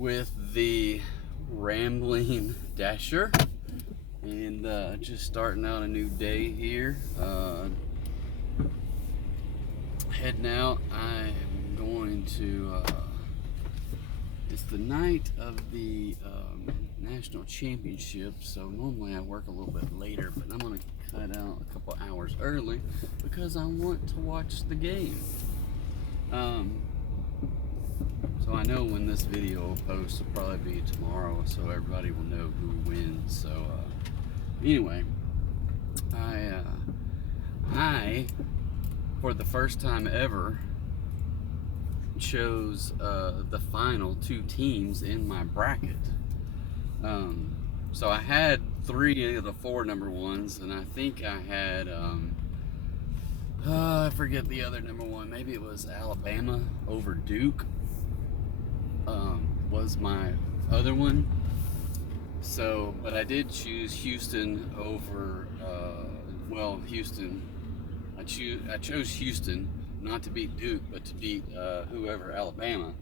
with the Rambling Dasher, and just starting out a new day here. Heading out. I'm going to. It's the night of the national championship, so normally I work a little bit later, but I'm going to cut out a couple hours early because I want to watch the game. So I know when this video will post, it'll probably be tomorrow, so everybody will know who wins. So anyway, I for the first time ever chose the final two teams in my bracket. So I had 3 of the 4 number ones, and I think I had I forget the other number one. Maybe it was Alabama over Duke. Was my other one. So, but I did choose Houston over. Houston. I chose Houston not to beat Duke, but to beat whoever, Alabama.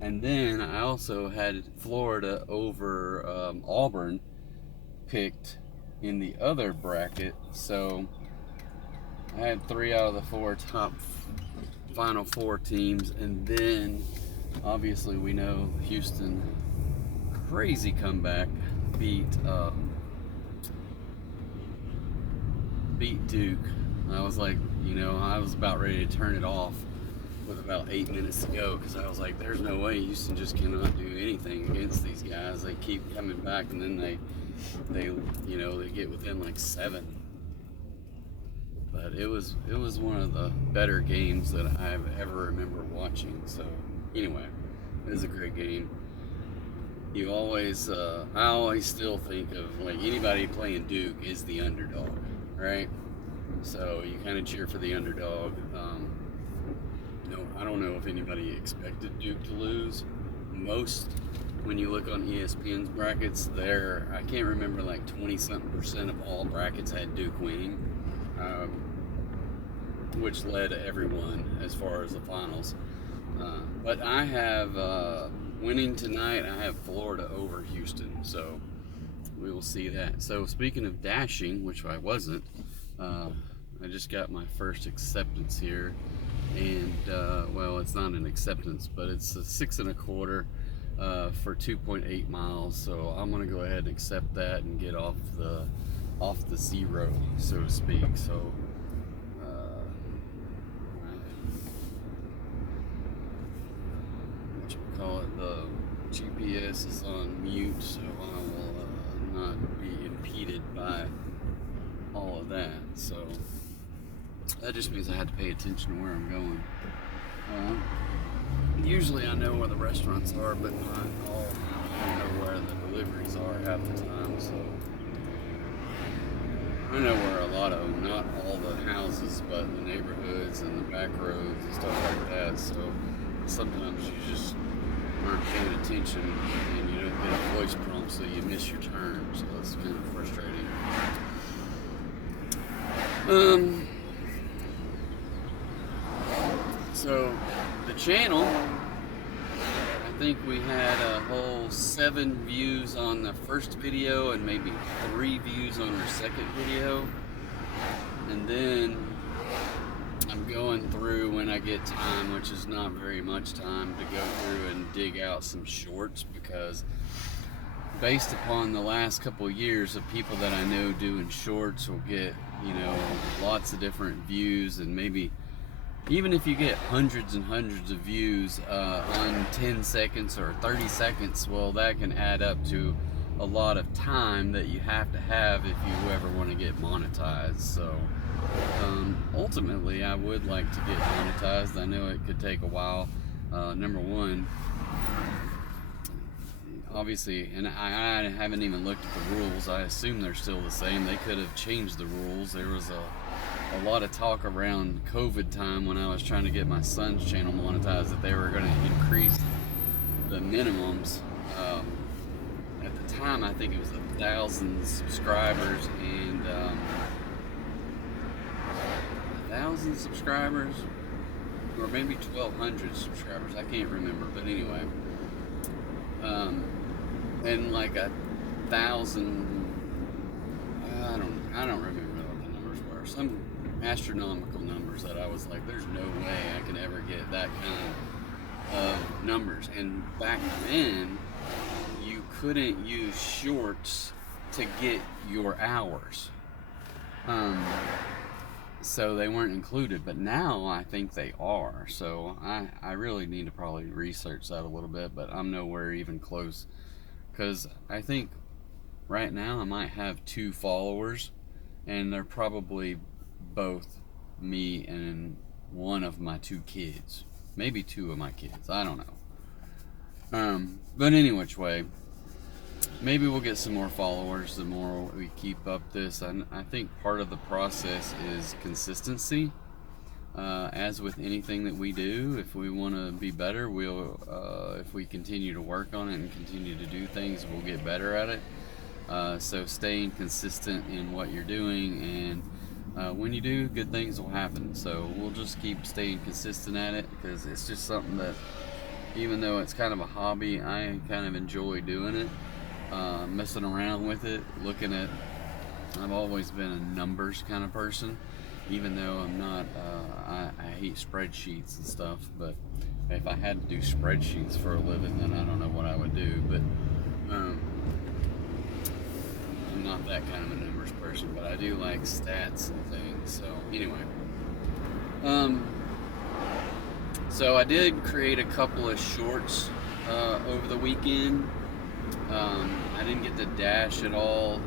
And then I also had Florida over Auburn picked in the other bracket. So I had 3 out of the 4 top final 4 teams, and then obviously we know Houston, crazy comeback, beat Duke. I was like, I was about ready to turn it off with about 8 minutes to go, because I was like, there's no way Houston just cannot do anything against these guys. They keep coming back, and then they get within like 7. But it was one of the better games that I've ever remember watching. So anyway, it was a great game. I always still think of, like, anybody playing Duke is the underdog, right? So you kind of cheer for the underdog. I don't know if anybody expected Duke to lose. Most, when you look on ESPN's brackets, I can't remember, like 20-something% of all brackets had Duke winning, which led everyone as far as the finals. But I have winning tonight. I have Florida over Houston, so we will see that. So speaking of dashing, which I wasn't, I just got my first acceptance here, and it's not an acceptance, but it's a 6 1/4 for 2.8 miles. So I'm gonna go ahead and accept that and get off the zero, so to speak. So the GPS is on mute, so I will not be impeded by all of that. So that just means I have to pay attention to where I'm going. Usually I know where the restaurants are, but not all. I don't know where the deliveries are half the time. So I know where a lot of them, not all the houses, but the neighborhoods and the back roads and stuff like that. So sometimes you just aren't paying attention, and you don't get a voice prompt, so you miss your turn. So it's kind of frustrating. So the channel, I think we had a whole 7 views on the first video and maybe 3 views on our second video. And then I'm going through, when I get time, which is not very much time, to go through and dig out some shorts, because based upon the last couple of years of people that I know doing shorts will get, lots of different views, and maybe even if you get hundreds and hundreds of views on 10 seconds or 30 seconds, well, that can add up to a lot of time that you have to have if you ever want to get monetized. So ultimately, I would like to get monetized. I know it could take a while. Number one, obviously, and I haven't even looked at the rules. I assume they're still the same. They could have changed the rules. There was a lot of talk around COVID time when I was trying to get my son's channel monetized that they were going to increase the minimums. At the time, I think it was 1,000 subscribers, and 1,000 subscribers, or maybe 1,200 subscribers. I can't remember, but anyway. and like 1,000. I don't remember what the numbers were. Some astronomical numbers that I was like, there's no way I can ever get that kind of numbers. And back then, you couldn't use shorts to get your hours. So they weren't included, but now I think they are. So I really need to probably research that a little bit, but I'm nowhere even close, because I think right now I might have 2 followers, and they're probably both me and one of my 2 kids, maybe 2 of my kids, I don't know. But any which way, maybe we'll get some more followers the more we keep up this. And I think part of the process is consistency. As with anything that we do, if we want to be better, if we continue to work on it and continue to do things, we'll get better at it. So staying consistent in what you're doing, and when you do, good things will happen. So we'll just keep staying consistent at it, because it's just something that, even though it's kind of a hobby, I kind of enjoy doing it. Messing around with it, I've always been a numbers kind of person, even though I'm not, I hate spreadsheets and stuff, but if I had to do spreadsheets for a living, then I don't know what I would do, but I'm not that kind of a numbers person, but I do like stats and things. So anyway, so I did create a couple of shorts over the weekend. I didn't get to dash at all.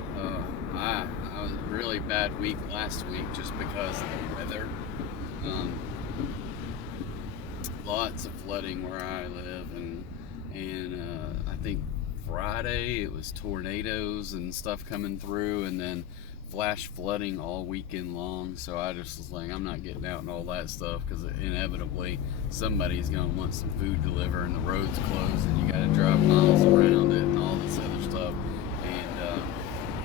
I was a really bad week last week just because of the weather. Lots of flooding where I live, and I think Friday it was tornadoes and stuff coming through, and then flash flooding all weekend long. So I just was like, I'm not getting out and all that stuff, because inevitably somebody's going to want some food delivered, and the road's closed, and you got to drive miles around it and all this other stuff. And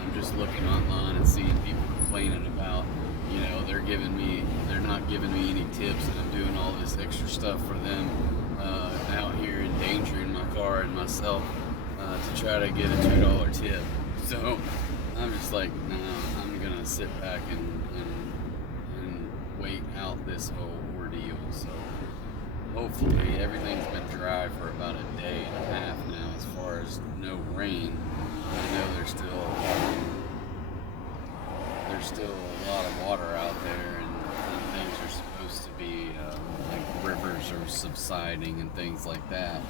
I'm just looking online and seeing people complaining about, they're not giving me any tips, and I'm doing all this extra stuff for them out here endangering my car and myself to try to get a $2 tip. So I'm just like, no, I'm gonna sit back and wait out this whole ordeal. So hopefully everything's been dry for about a day and a half now, as far as no rain. I know there's still a lot of water out there, and things are supposed to be like rivers are subsiding and things like that,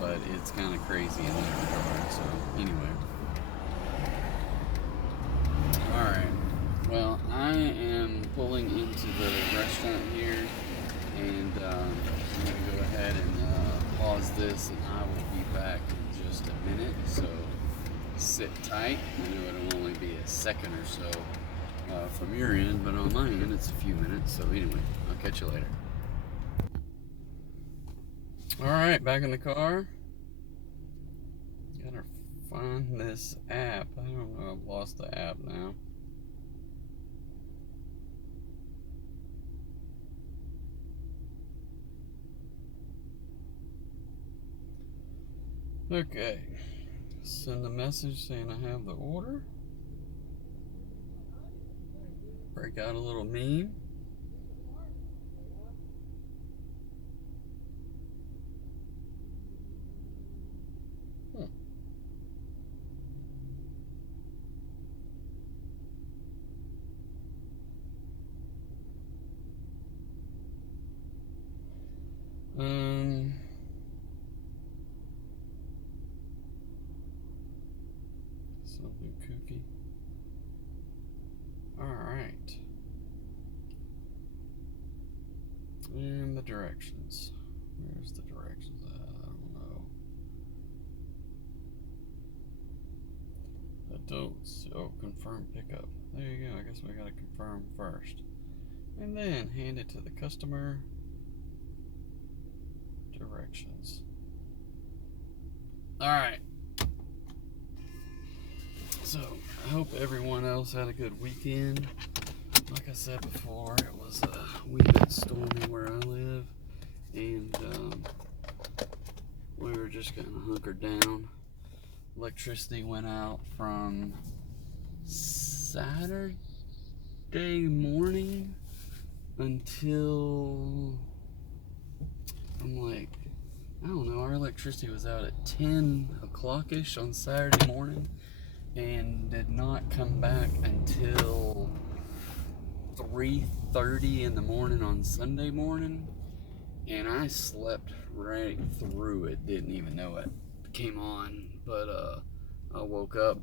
but it's kind of crazy in that regard. So anyway, alright, well, I am pulling into the restaurant here, and I'm going to go ahead and pause this, and I will be back in just a minute. So sit tight. I know it'll only be a second or so from your end, but on my end it's a few minutes. So anyway, I'll catch you later. Alright, back in the car. Gotta find this app. I don't know, I've lost the app now. Okay, send a message saying I have the order. Break out a little meme. Something kooky. Alright. And the directions. Where's the directions at? I don't know. Adults. Oh, confirm pickup. There you go. I guess we gotta confirm first. And then hand it to the customer. Directions. Alright. So, I hope everyone else had a good weekend. Like I said before, it was a wee bit stormy where I live, and we were just kind of hunkered down. Electricity went out from Saturday morning until, I'm like, I don't know, our electricity was out at 10 o'clock-ish on Saturday morning and did not come back until 3:30 in the morning on Sunday morning, and I slept right through it, didn't even know it came on. But I woke up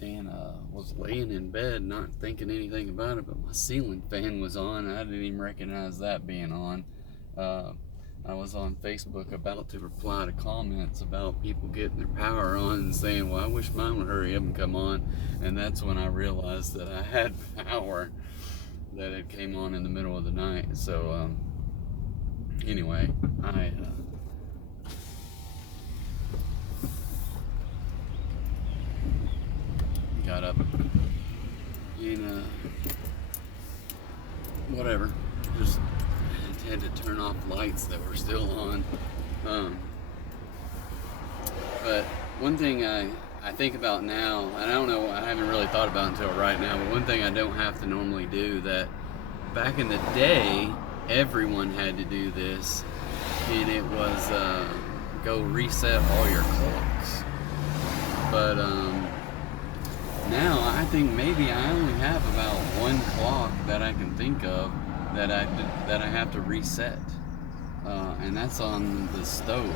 and was laying in bed not thinking anything about it, but my ceiling fan was on. I didn't even recognize that being on. I was on Facebook about to reply to comments about people getting their power on and saying, well, I wish mine would hurry up and come on. And that's when I realized that I had power, that it came on in the middle of the night. So anyway, I got up and whatever, just had to turn off lights that were still on. But one thing I think about now, and I don't know, I haven't really thought about it until right now, but one thing I don't have to normally do that back in the day, everyone had to do this, and it was go reset all your clocks. But now I think maybe I only have about one clock that I can think of that I have to reset, and that's on the stove.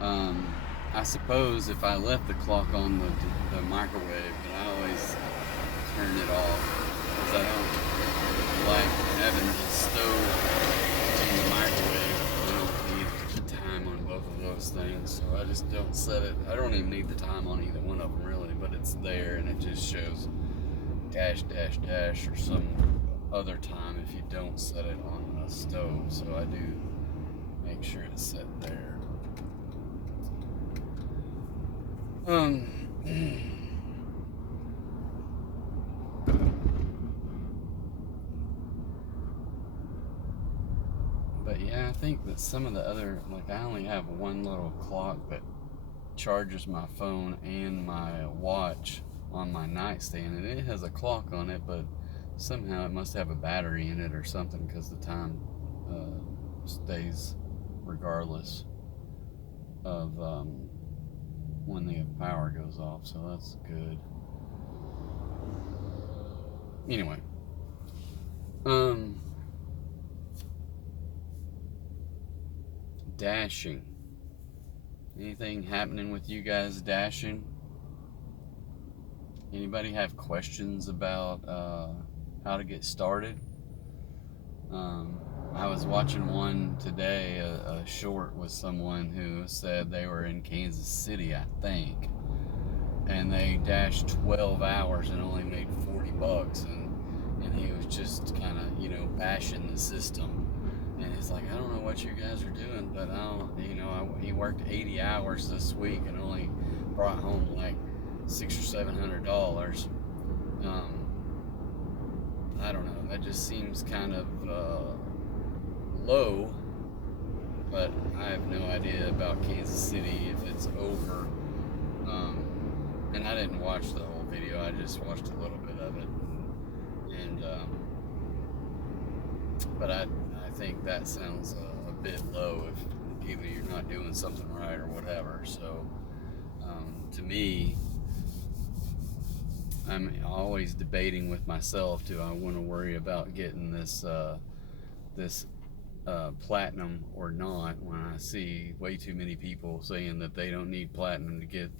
I suppose if I left the clock on the microwave, but I always turn it off because I don't like having the stove and the microwave. I don't need the time on both of those things, so I just don't set it. I don't even need the time on either one of them really, but it's there and it just shows dash dash dash or some other time if you don't set it on a stove. So I do make sure it's set there. But yeah, I think that some of the other, like I only have one little clock that charges my phone and my watch on my nightstand, and it has a clock on it, but somehow it must have a battery in it or something, because the time stays regardless of when the power goes off, so that's good. Anyway, dashing. Anything happening with you guys dashing? Anybody have questions about how to get started? I was watching one today, a short with someone who said they were in Kansas City, I think, and they dashed 12 hours and only made $40, and he was just kind of, bashing the system. And he's like, I don't know what you guys are doing, but he worked 80 hours this week and only brought home like $600 or $700. I don't know. That just seems kind of low, but I have no idea about Kansas City if it's over. And I didn't watch the whole video. I just watched a little bit of it, and but I think that sounds a bit low if either you're not doing something right or whatever. So to me, I'm always debating with myself, do I want to worry about getting this platinum or not, when I see way too many people saying that they don't need platinum to get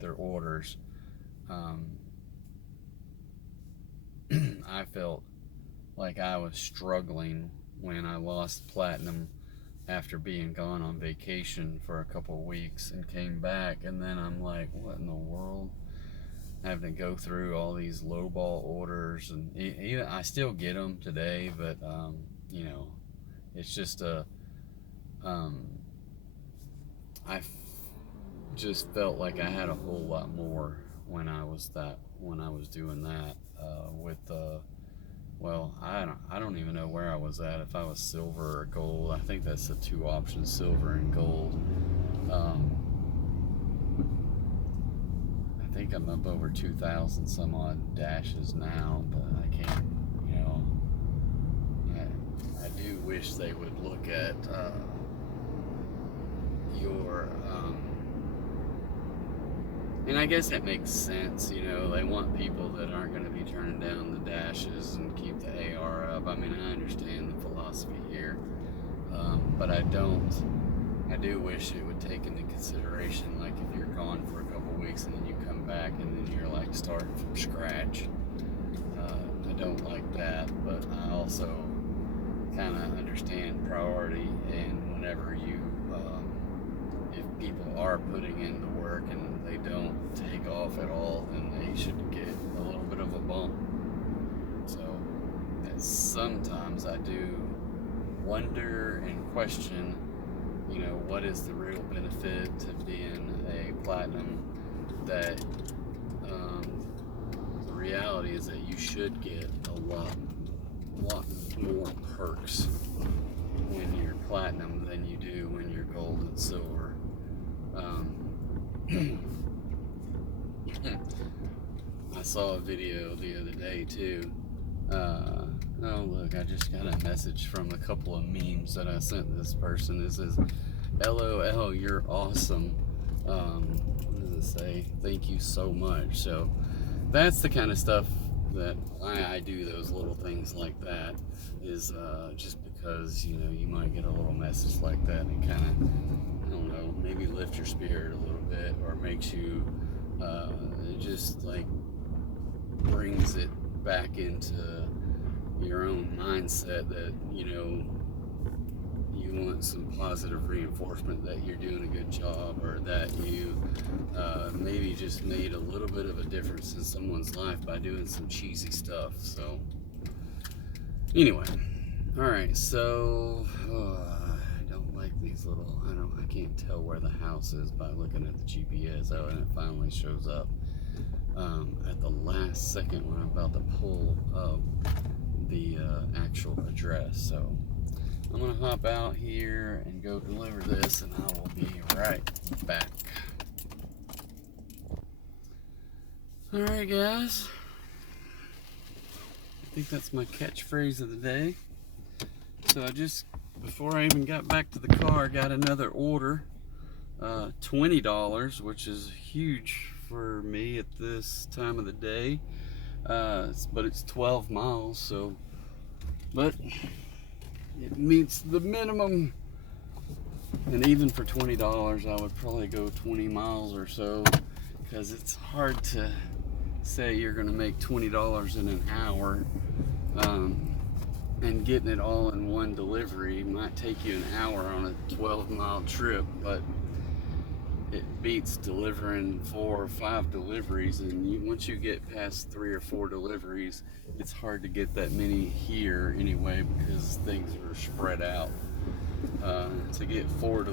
their orders. I felt like I was struggling when I lost platinum after being gone on vacation for a couple of weeks and came back, and then I'm like, what in the world? Having to go through all these lowball orders, and even I still get them today, but it's just just felt like I had a whole lot more when I was doing that with well, I don't even know where I was at, if I was silver or gold. I think that's the two options, silver and gold. I think I'm up over 2,000 some odd dashes now, but I can't, you know, I do wish they would look at your, and I guess that makes sense, you know, they want people that aren't going to be turning down the dashes and keep the AR up. I mean, I understand the philosophy here, but I do wish it would take into consideration, like if you're gone for a couple weeks and then you come back and then you're like starting from scratch. I don't like that, but I also kind of understand priority, and whenever you if people are putting in the work and they don't take off at all, then they should get a little bit of a bump. So, and sometimes I do wonder and question, you know, what is the real benefit to being a platinum? That the reality is that you should get a lot more perks when you're platinum than you do when you're gold and silver. I saw a video the other day too. Oh look, I just got a message from a couple of memes that I sent this person. It says, LOL, you're awesome. What does it say? Thank you so much. So that's the kind of stuff that I do, those little things like that, is just because, you know, you might get a little message like that and kind of, I don't know, maybe lift your spirit a little bit, or makes you, it just like brings it back into your own mindset that, you know, you want some positive reinforcement that you're doing a good job, or that you maybe just made a little bit of a difference in someone's life by doing some cheesy stuff. So anyway, all right, so I don't like these little, I can't tell where the house is by looking at the GPS. Oh, and it finally shows up at the last second when I'm about to pull up the actual address. So I'm gonna hop out here and go deliver this, and I will be right back. All right, guys, I think that's my catchphrase of the day. So I just, before I even got back to the car, got another order, $20, which is huge for me at this time of the day. But it's 12 miles, so, but it meets the minimum. And even for $20, I would probably go 20 miles or so, because it's hard to say you're going to make $20 in an hour. And getting it all in one delivery might take you an hour on a 12-mile trip, but it beats delivering 4 or 5 deliveries. And once you get past 3 or 4 deliveries, it's hard to get that many here anyway, because things are spread out. To get $4 or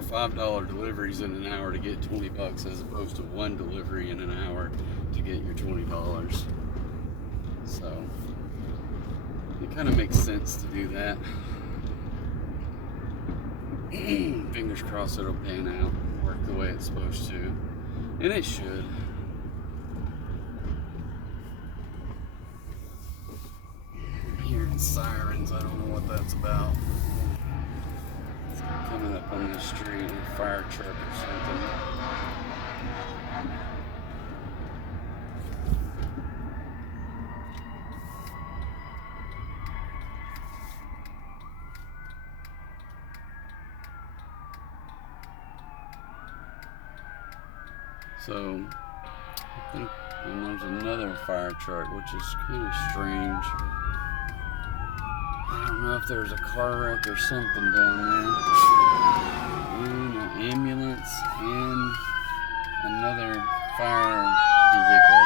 $5 deliveries in an hour to get $20, as opposed to one delivery in an hour to get your $20. So it kind of makes sense to do that. Fingers crossed it'll pan out, work the way it's supposed to, and it should. I'm hearing sirens, I don't know what that's about. Coming up on the street, a fire truck or something. So I think, and there's another fire truck, which is kind of strange. I don't know if there's a car wreck or something down there. And an ambulance and another fire vehicle.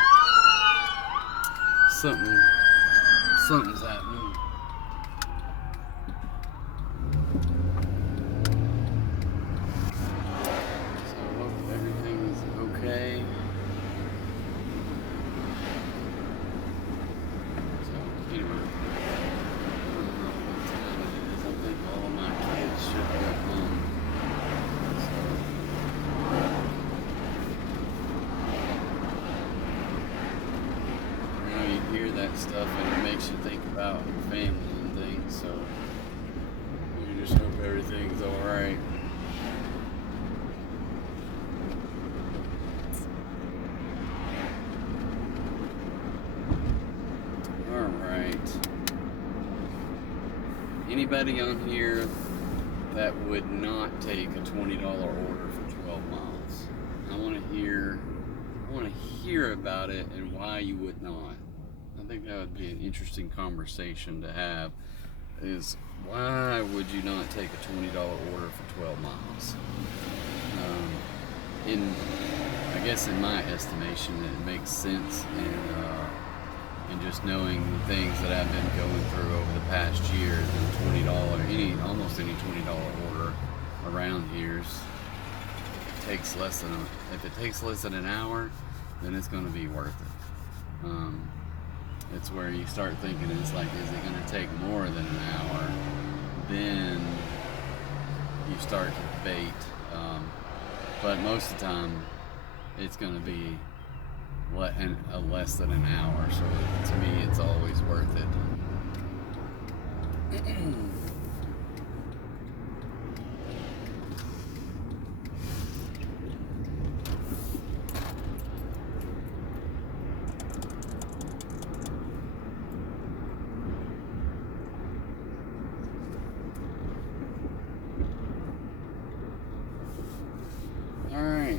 Something's happening. So I hope everything is okay. So anyway. stuff, and it makes you think about your family and things. So you just hope everything's all right. All right. Anybody on here that would not take a $20 order for 12 miles? I want to hear about it and why you would not. I think that would be an interesting conversation to have, is why would you not take a $20 order for 12 miles? I guess in my estimation it makes sense, and just knowing the things that I've been going through over the past year, then almost any $20 order around here if it takes less than an hour, then it's going to be worth it. It's where you start thinking, it's like, is it going to take more than an hour? Then you start to debate. But most of the time, it's going to be less than an hour. So to me, it's always worth it.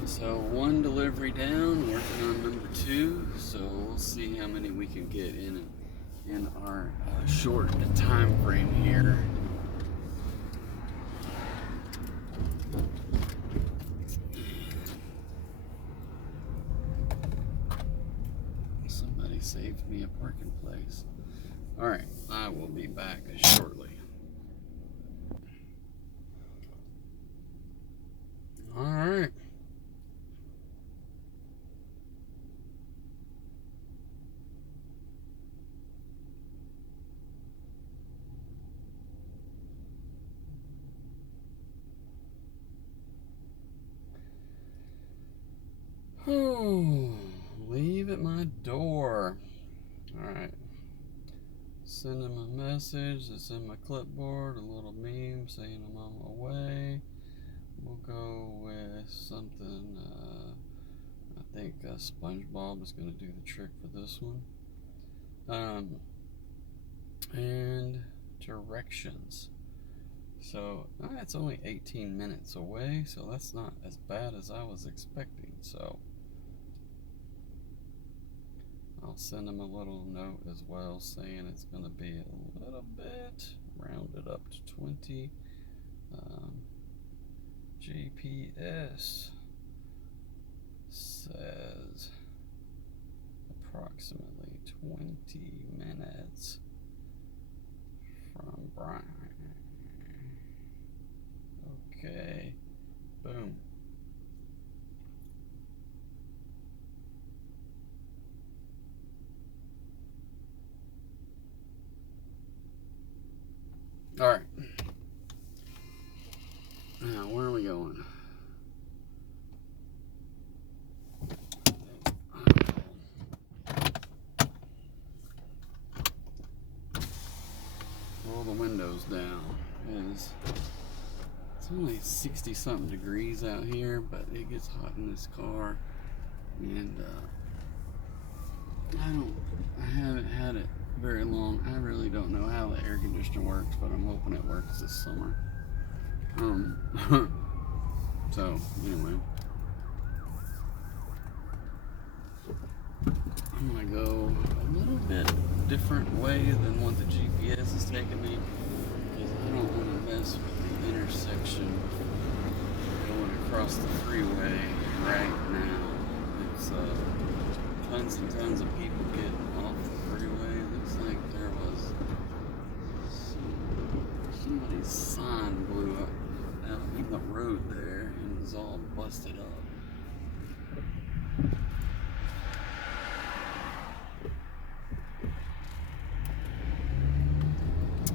So one delivery down, working on number 2. So we'll see how many we can get in our short time frame here. Somebody saved me a parking place. All right, I will be back shortly. All right. Oh, leave at my door. Alright. Send him a message. It's in my clipboard. A little meme saying I'm on my way. We'll go with something. I think SpongeBob is going to do the trick for this one. And directions. So it's only 18 minutes away, so that's not as bad as I was expecting. So I'll send him a little note as well saying it's going to be a little bit, rounded up to 20. GPS says approximately 20 minutes from Brian. Okay, boom. All right. Now, where are we going? Roll the windows down. It's only 60-something degrees out here, but it gets hot in this car, and I haven't had it very long. I really don't know how the air conditioner works, but I'm hoping it works this summer. So anyway, I'm gonna go a little bit different way than what the GPS is taking me, because I don't want to mess with the intersection going across the freeway right now. It's tons and tons of people getting off the freeway. It looks like there was somebody's sign blew up out in the road there and was all busted up.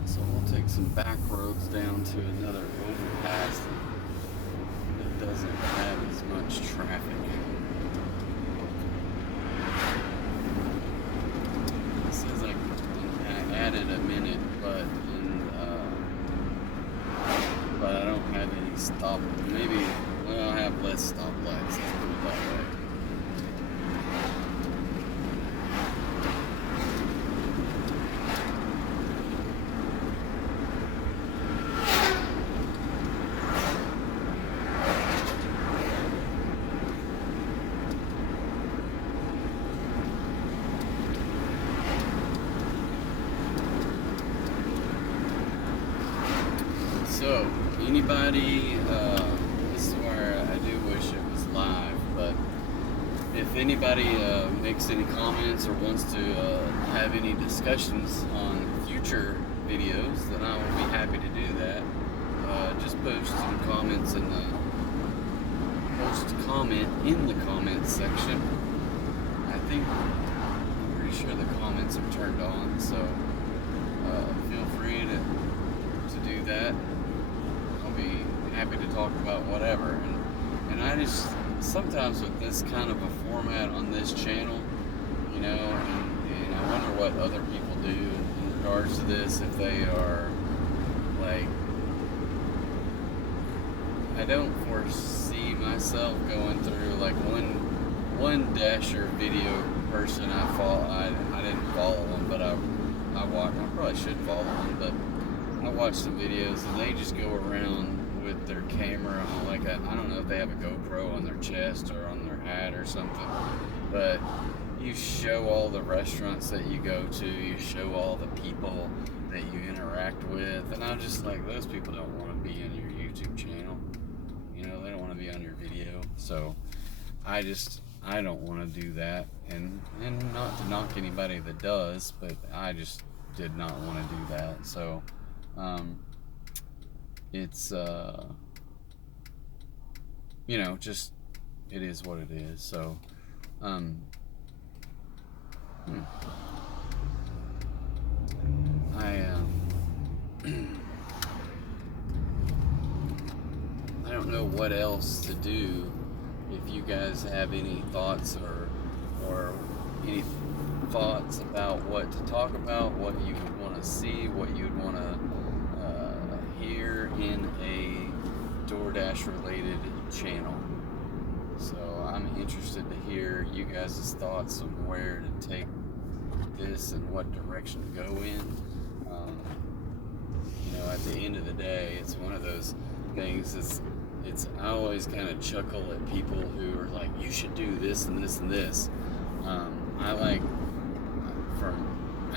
So we'll take some back roads down to another overpass that doesn't have as much traffic. It says I stoplights, let's put it that way. So, anybody, this is where I do wish it was live, but if anybody makes any comments or wants to have any discussions on future videos, then I will be happy to do that. Just post some comments in the comments section. I'm pretty sure the comments are turned on, so feel free to do that. I'll be happy to talk about whatever. And I just, sometimes with this kind of a format on this channel, you know, and I wonder what other people do in regards to this, if they are like, I don't foresee myself going through like one Dasher video person I didn't follow them, but I probably should follow them, but I watch some videos and they just go around with their camera on like I don't know if they have a GoPro on their chest or on their hat or something, but you show all the restaurants that you go to, you show all the people that you interact with, and I'm just like, those people don't want to be on your YouTube channel, you know, they don't want to be on your video, so I don't want to do that, and not to knock anybody that does, but I just did not want to do that, so it's you know, just it is what it is. So I don't know what else to do. If you guys have any thoughts or any thoughts about what to talk about, what you would want to see, what you would want to hear in a DoorDash related channel. So I'm interested to hear you guys' thoughts on where to take this and what direction to go in. You know, at the end of the day, it's one of those things. I always kind of chuckle at people who are like, you should do this and this and this. I like, from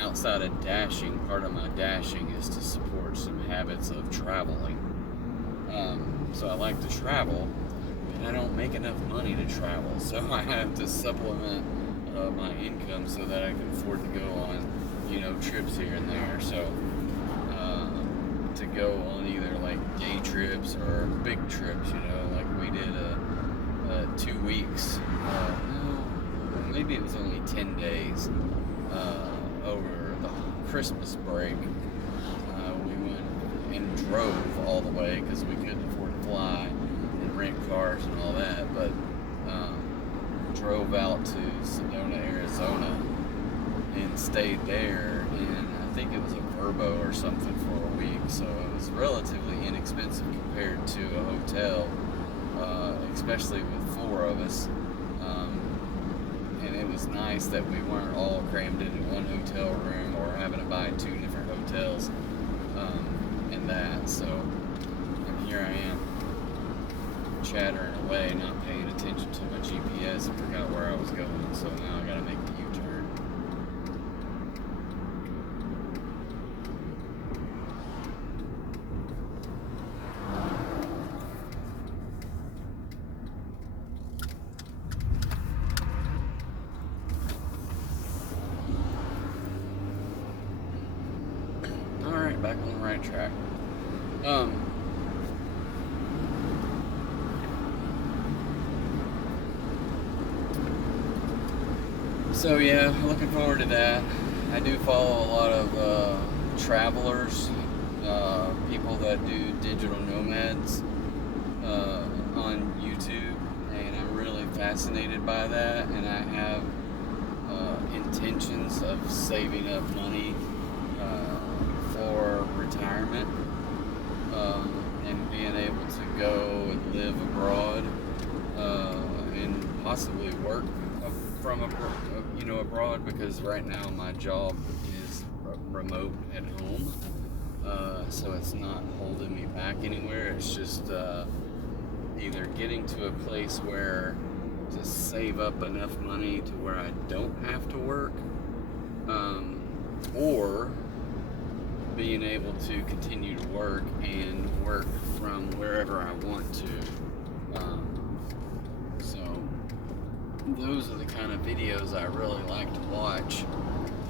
outside of dashing, part of my dashing is to support some habits of traveling. So I like to travel, and I don't make enough money to travel, so I have to supplement my income so that I can afford to go on, you know, trips here and there. So to go on either like day trips or big trips, you know, like we did 2 weeks, no, maybe it was only 10 days over the Christmas break. We went and drove all the way because we couldn't afford to fly and rent cars and all that, but drove out to Sedona, Arizona and stayed there, and I think it was a Verbo or something for a week, so it was relatively inexpensive compared to a hotel, especially with 4 of us. And it was nice that we weren't all crammed into one hotel room or having to buy 2 different hotels and that. So, and here I am chattering away, not paying attention to my GPS, and forgot where I was going, so now I gotta make the U-turn. Alright, back on the right track. So yeah, looking forward to that. I do follow a lot of travelers, people that do digital nomads on YouTube, and I'm really fascinated by that, and I have intentions of saving up money for retirement and being able to go and live abroad and possibly work from abroad, because right now my job is remote at home, so it's not holding me back anywhere. It's just either getting to a place where to save up enough money to where I don't have to work, or being able to continue to work and work from wherever I want to. So those are the kind of videos I really like to watch,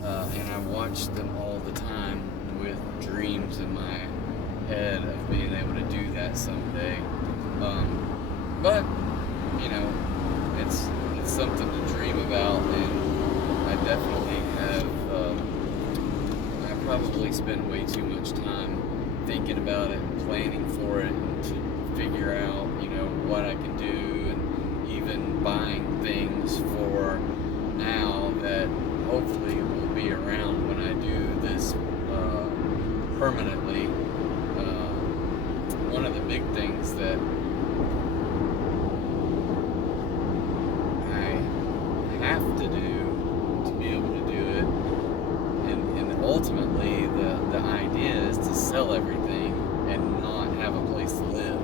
and I watch them all the time with dreams in my head of being able to do that someday. But you know, it's something to dream about, and I definitely have. I probably spend way too much time thinking about it and planning for it, and to figure out, what I can do, and even buying things for now that hopefully will be around when I do this permanently. One of the big things that have to do to be able to do it, and ultimately the idea is to sell everything and not have a place to live.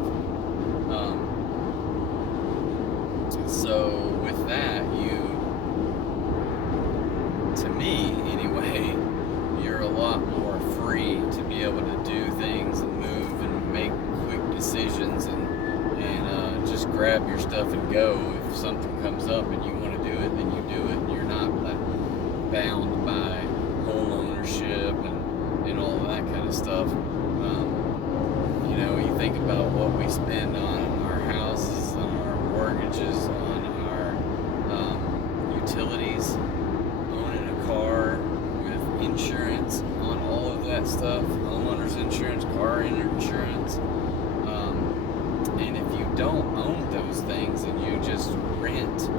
So with that, to me anyway, you're a lot more free to be able to do things and move and make quick decisions, and just grab your stuff and go. If something comes up and you want to do it, then you do it, and you're not bound by home ownership and all of that kind of stuff. You think about what we spend on our houses, on our mortgages, on our utilities, owning a car with insurance, on all of that stuff, homeowners insurance, car insurance. And if you don't own those things and you just rent,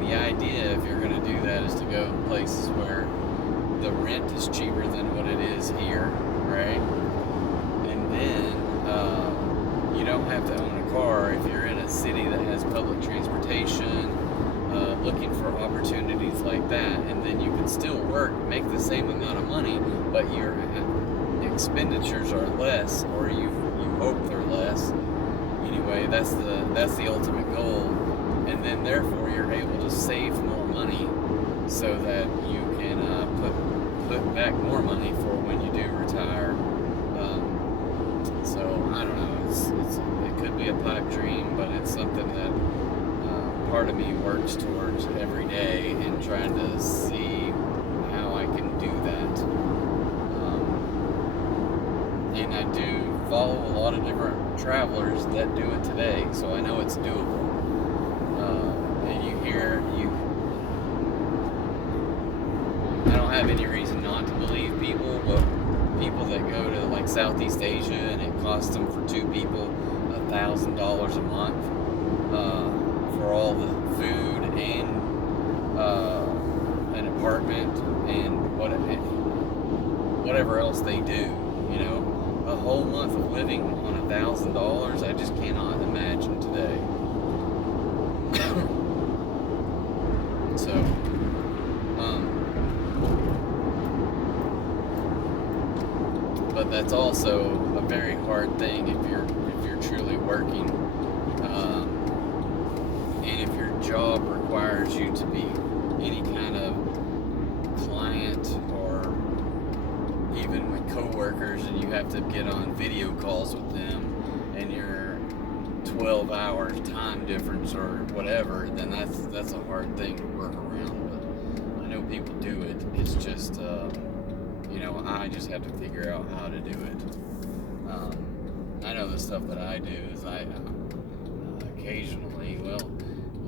the idea, if you're going to do that, is to go places where the rent is cheaper than what it is here, right? And then you don't have to own a car if you're in a city that has public transportation, looking for opportunities like that, and then you can still work, make the same amount of money, but your expenditures are less, or you hope they're less. Anyway, that's the ultimate goal, and then therefore you're able to save more money so that you can put back more money for when you do retire. So I don't know. It could be a pipe dream, but it's something that part of me works towards every day, and trying to see how I can do that. And I do follow a lot of different travelers that do it today, so I know it's doable. And I don't have any reason not to believe people, but people that go to like Southeast Asia and it costs them for two people $1,000 a month for all the food and an apartment and whatever else they do, a whole month of living on $1,000, I just cannot imagine today. So, but that's also a very hard thing if you're truly working, and if your job requires you to be any kind of client, or even with coworkers, and you have to get on video calls with them, and you're 12 hours time difference or whatever, then that's a hard thing to work around. But I know people do it. It's just I just have to figure out how to do it. I know the stuff that I do is I occasionally,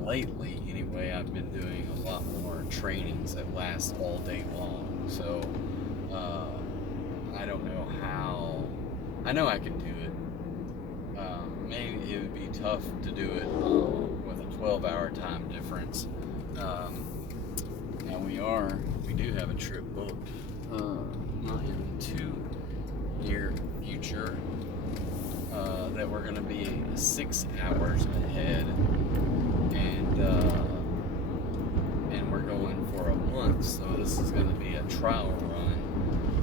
lately anyway, I've been doing a lot more trainings that last all day long. So I don't know how. I know I can do it. Maybe it would be tough to do it with a 12-hour time difference. Now we do have a trip booked, not in the too near future, that we're going to be 6 hours ahead, and we're going for a month. So this is going to be a trial run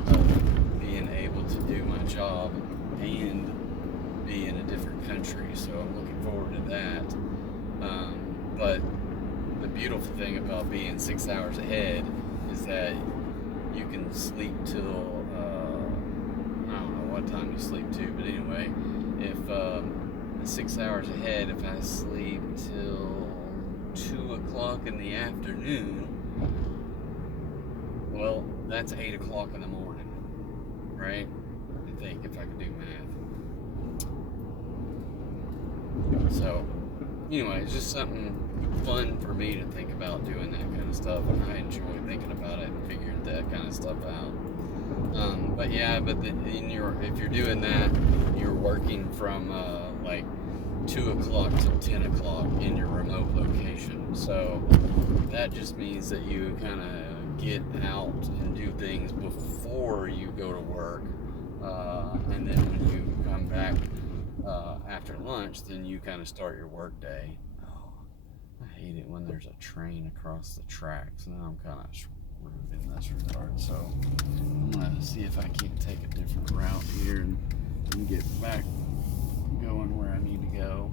of being able to do my job and be in a different country. So I'm looking forward to that. But the beautiful thing about being 6 hours ahead is that you can sleep till I don't know what time you sleep to, but anyway, if 6 hours ahead, if I sleep till 2 o'clock in the afternoon, well, that's 8 o'clock in the morning, right? I think, if I can do math. So anyway, it's just something fun for me to think about doing that kind of stuff, and I enjoy thinking about it and figuring that kind of stuff out. But yeah, but if you're doing that, you're working from like 2 o'clock till 10 o'clock in your remote location. So that just means that you kind of get out and do things before you go to work, and then when you come back after lunch, then you kind of start your work day. Oh, I hate it when there's a train across the tracks. Now I'm kind of screwed in this regard. So I'm gonna see if I can take a different route here and get back going where I need to go.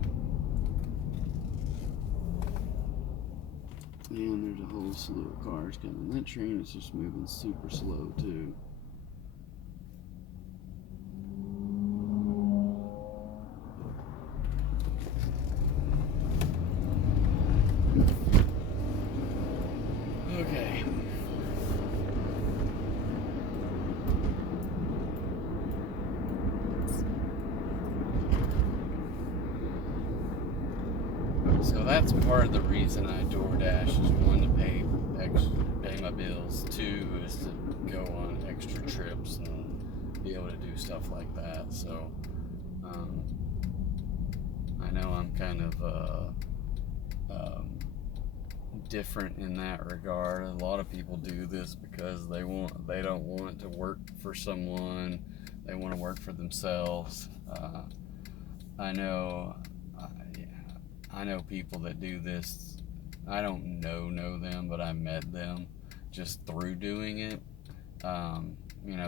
And there's a whole slew of cars coming. That train is just moving super slow too. Okay. So that's part of the reason I DoorDash, is one, to pay my bills, two is to go on extra trips and be able to do stuff like that. So I know I'm kind of different in that regard. A lot of people do this because they don't want to work for someone. They want to work for themselves. I know people that do this. I don't know them, but I met them just through doing it.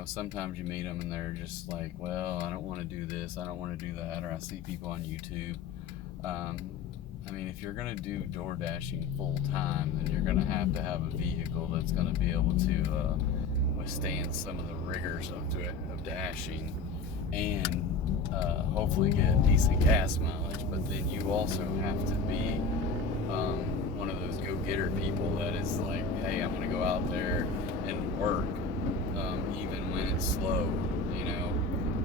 Sometimes you meet them and they're just like, well, I don't want to do this, I don't want to do that. Or I see people on YouTube. If you're going to do door dashing full time, then you're going to have a vehicle that's going to be able to withstand some of the rigors of dashing, and hopefully get decent gas mileage. But then you also have to be one of those go-getter people that is like, hey, I'm going to go out there and work, even when it's slow,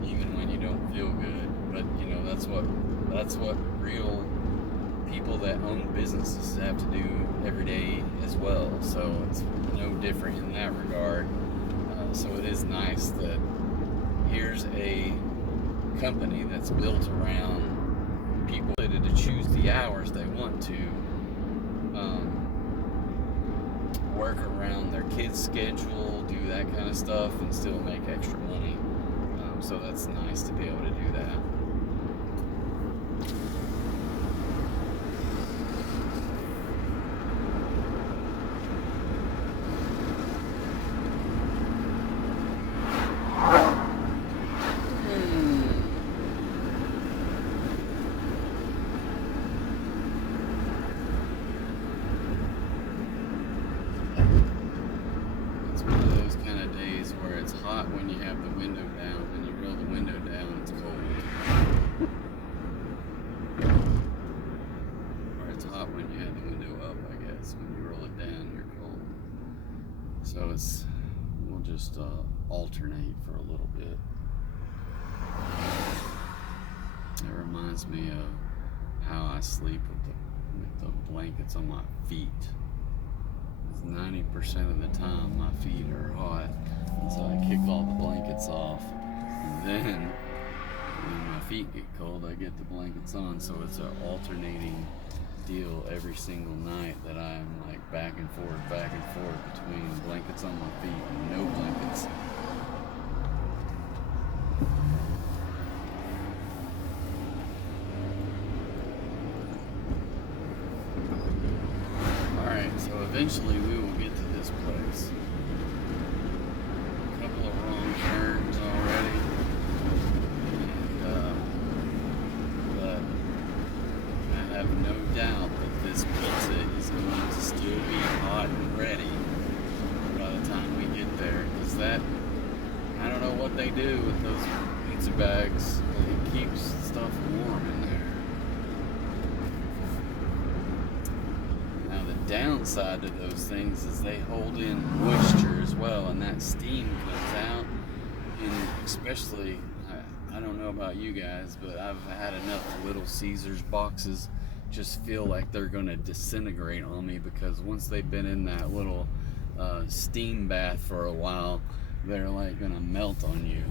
even when you don't feel good. But that's what real people that own businesses have to do every day as well. So it's no different in that regard. So it is nice that here's a company that's built around people to choose the hours they want to, work around their kids' schedule, do that kind of stuff, and still make extra money. So that's nice to be able to do that. When you have the window down, when you roll the window down, it's cold. Or it's hot when you have the window up, I guess. When you roll it down, you're cold. So we'll just alternate for a little bit. It reminds me of how I sleep with the blankets on my feet. 90% of the time my feet are hot, and so I kick all the blankets off, and then when my feet get cold, I get the blankets on. So it's an alternating deal every single night, that I'm like back and forth between blankets on my feet and no blankets. eventually we will get to this place. A couple of wrong turns already. But I have no doubt that this pizza is going to still be hot and ready by the time we get there. Because I don't know what they do with those pizza bags, but it keeps stuff warm in there. Now the downside to those things is they hold in moisture as well, and that steam comes out. And especially, I don't know about you guys, but I've had enough Little Caesars boxes just feel like they're going to disintegrate on me, because once they've been in that little steam bath for a while, they're like going to melt on you.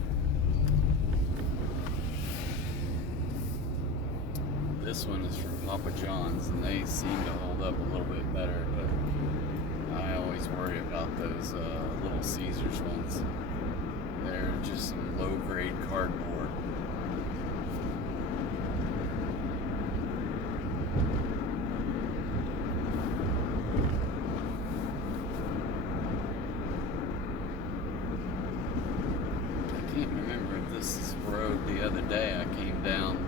This one is from Papa John's, and they seem to hold up a little bit better, but I always worry about those Little Caesars ones. They're just some low-grade cardboard. I can't remember if this is road the other day I came down.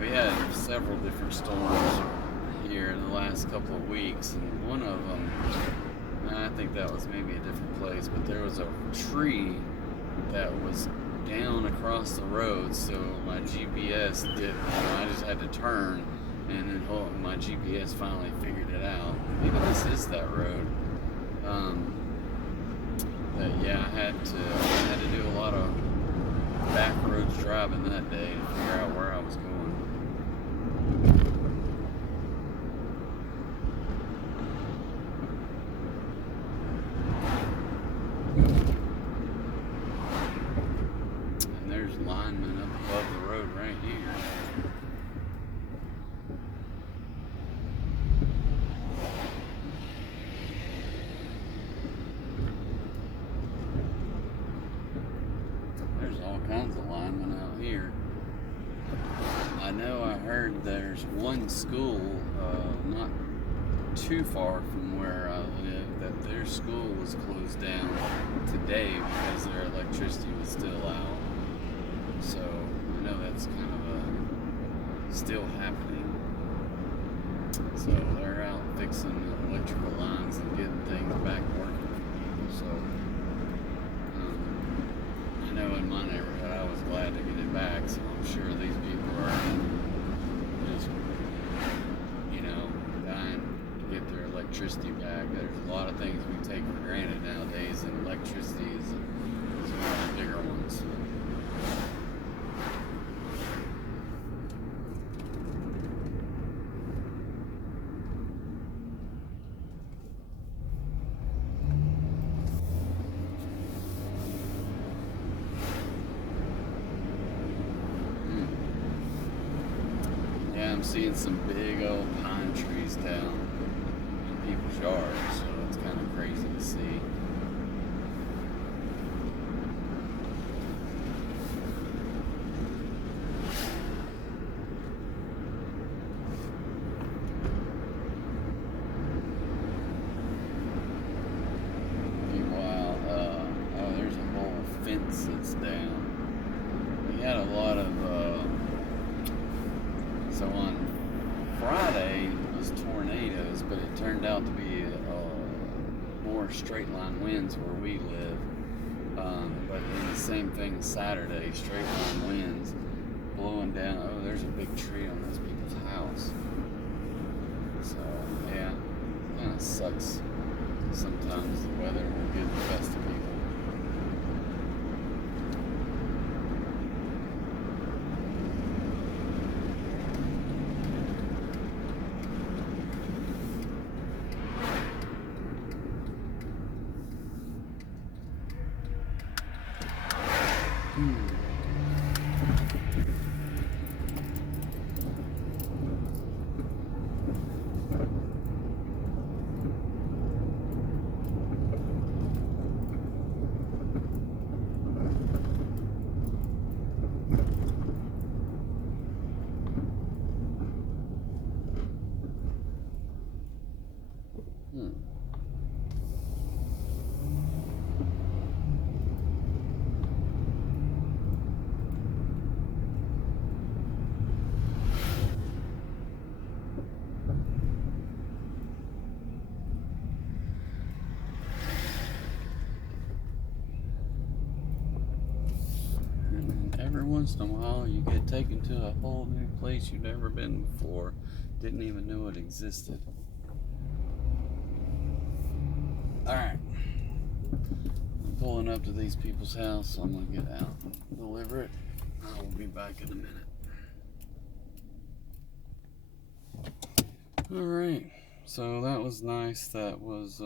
We had several different storms here in the last couple of weeks, and one of them, I think that was maybe a different place, but there was a tree that was down across the road, so my GPS I just had to turn, and then my GPS finally figured it out. Maybe this is that road. But yeah, I had to do a lot of back roads driving that day to figure out where I was going. And there's linemen up above the road right here. There's all kinds of linemen out here. I know I heard there's one school not too far from where I live that their school was closed down today because their electricity was still out. So I know that's kind of still happening. So they're out fixing the electrical lines and getting things back working for people. So I know in my neighborhood I was glad to get it back. So I'm sure these people are just, dying to get their electricity back. There's a lot of things we take for granted nowadays, and electricity is one of the bigger ones. I'm seeing some big old pine trees down in people's yards, so it's kind of crazy to see. Meanwhile, there's a whole fence that's down. We had a lot of so on Friday it was tornadoes, but it turned out to be more straight line winds where we live. But then the same thing Saturday, straight line winds blowing down. Oh, there's a big tree on those people's house. So yeah, kind of sucks. Sometimes the weather will get the best of people. once in a while you get taken to a whole new place you've never been before, didn't even know it existed. Alright, I'm pulling up to these people's house, so I'm going to get out and deliver it. I will be back in a minute. Alright, so that was nice. That was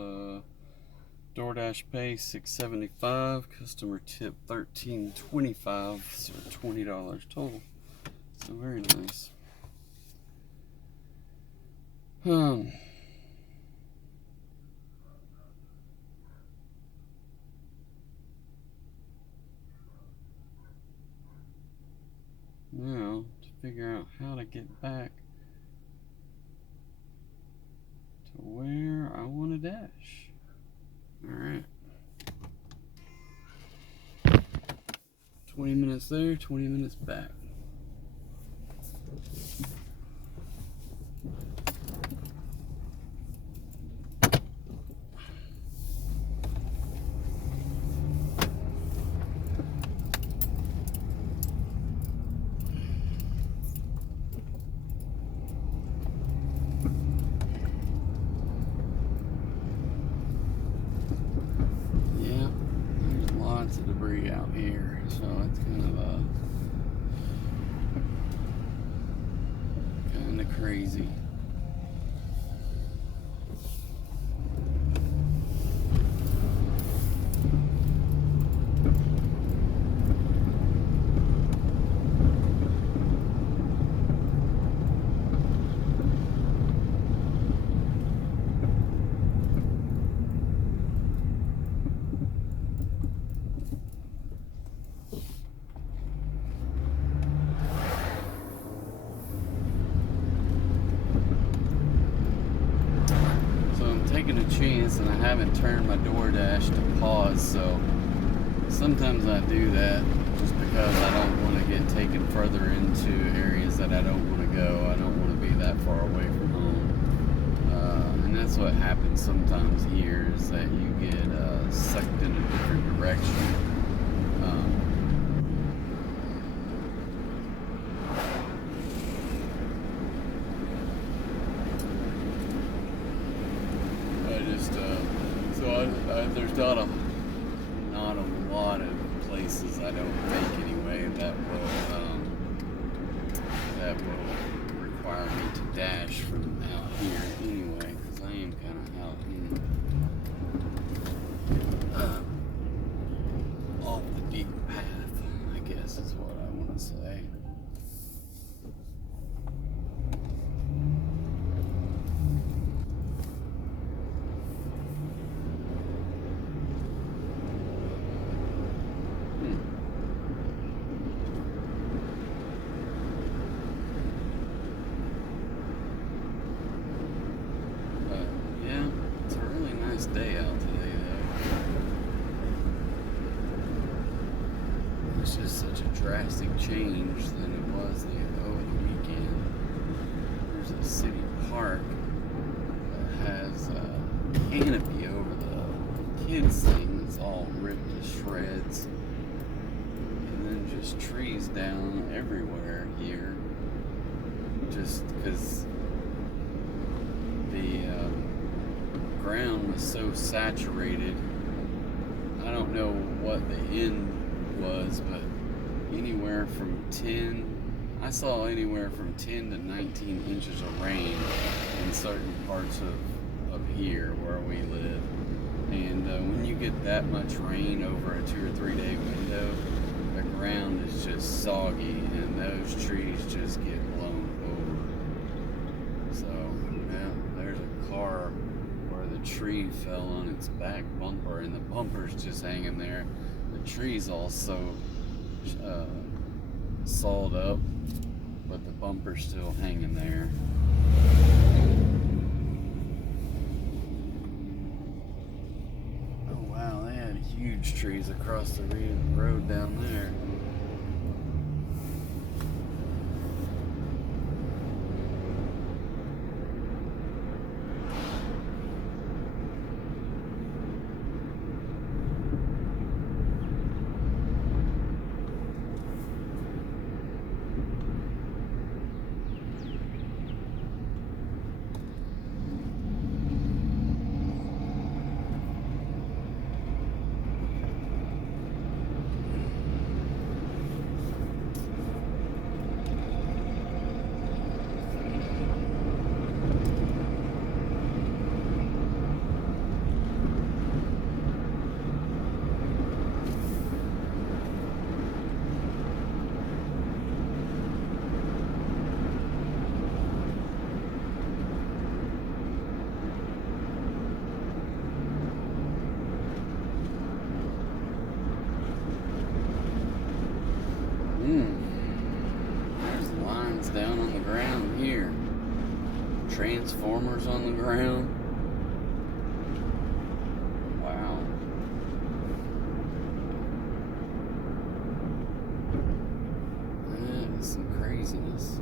DoorDash pay $6.75, customer tip $13.25, so $20 total. So very nice. Now, to figure out how to get back to where I want to dash. Alright. 20 minutes there, 20 minutes back. Of debris out here, so it's kind of crazy. Taking a chance, and I haven't turned my DoorDash to pause, so sometimes I do that just because I don't want to get taken further into areas that I don't want to go. I don't want to be that far away from home, and that's what happens sometimes here, is that you get sucked in a different direction. There's not a lot of places I don't think anyway that will require me to dash from out here anyway, because I am kind of out in off the beaten path, I guess is what I want to say. Day out today though. It's just such a drastic change than it was over the weekend. There's a city park that has a canopy over the kids thing that's all ripped to shreds, and then just trees down everywhere here, just because the ground was so saturated. I don't know what the end was, but anywhere from 10, I saw anywhere from 10 to 19 inches of rain in certain parts of here where we live. And when you get that much rain over a 2 or 3 day window, the ground is just soggy and those trees just get blown over. So yeah, there's a car. The tree fell on its back bumper, and the bumper's just hanging there. The tree's all so sawed up, but the bumper's still hanging there. Oh wow, they had huge trees across the road down there. on the ground. Wow. That is some craziness.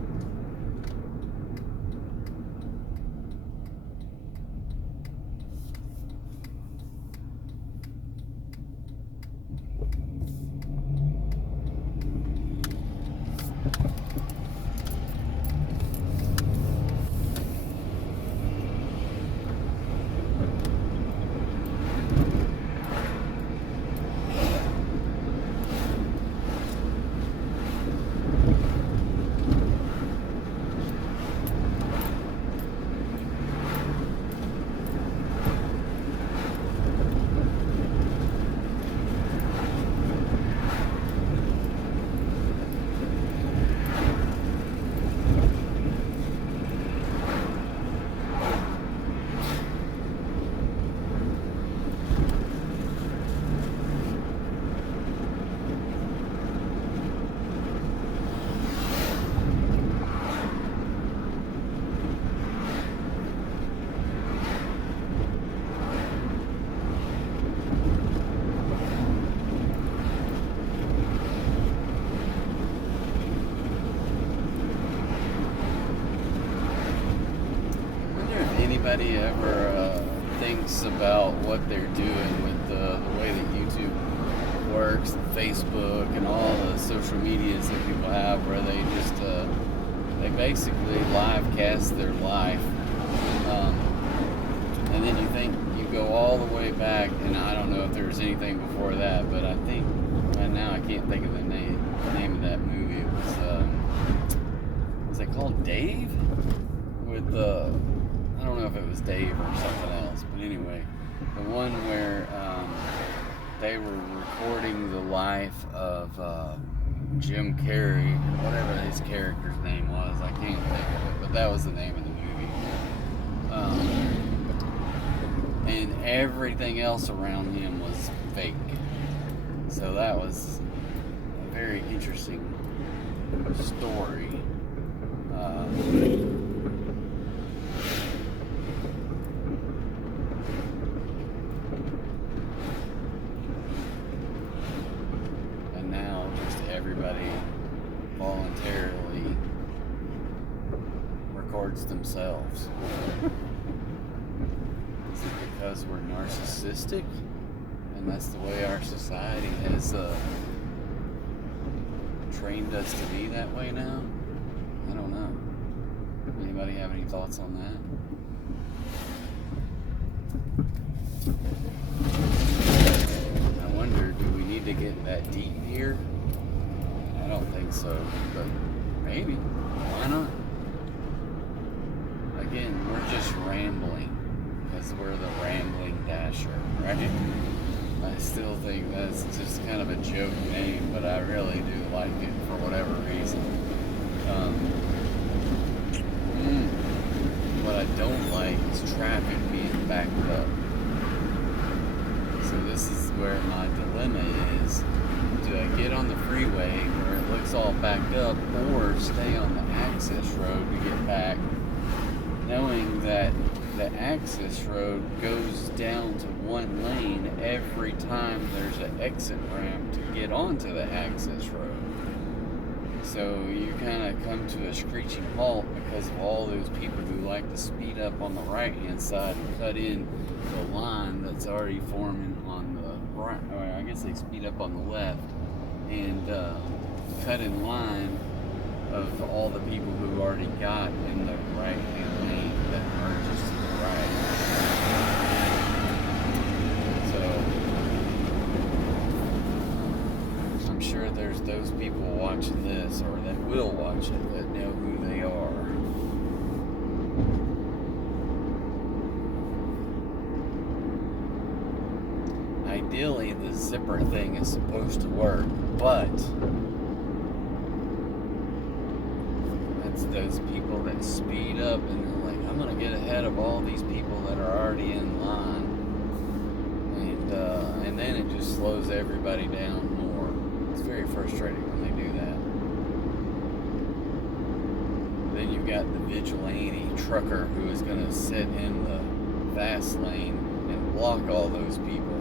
Anybody ever thinks about what they're doing with the way that YouTube works, and Facebook, and all the social medias that people have, where they just they basically live cast their life, and then you think you go all the way back, and I don't know if there was anything before that, but I think right now I can't think of the name of that movie. It was it called Dave? With I don't know if it was Dave or something else, but anyway, the one where they were recording the life of Jim Carrey, whatever his character's name was, I can't think of it, but that was the name of the movie. And everything else around him was fake. So that was a very interesting story. Everybody voluntarily records themselves. Is it because we're narcissistic? And that's the way our society has trained us to be that way now? I don't know. Anybody have any thoughts on that? I wonder, do we need to get that deep here? I don't think so, but maybe. Why not? Again, we're just rambling, because we're the rambling dasher, right? I still think that's just kind of a joke name, but I really do like it for whatever reason. What I don't like is traffic being backed up. So this is where my dilemma is. Do I get on the freeway where it looks all backed up, or stay on the access road to get back, knowing that the access road goes down to one lane every time there's an exit ramp to get onto the access road? So you kind of come to a screeching halt because of all those people who like to speed up on the right hand side and cut in the line that's already forming on the right, or I guess they speed up on the left and cut in line of all the people who already got in the right hand lane that merges to the right. So I'm sure there's those people watching this, or that will watch it, that know who they are. Ideally, the zipper thing is supposed to work, but that's those people that speed up and they're like, I'm gonna get ahead of all these people that are already in line, and then it just slows everybody down more. It's very frustrating when they do that. Then you've got got the vigilante trucker who is going to sit in the fast lane and block all those people.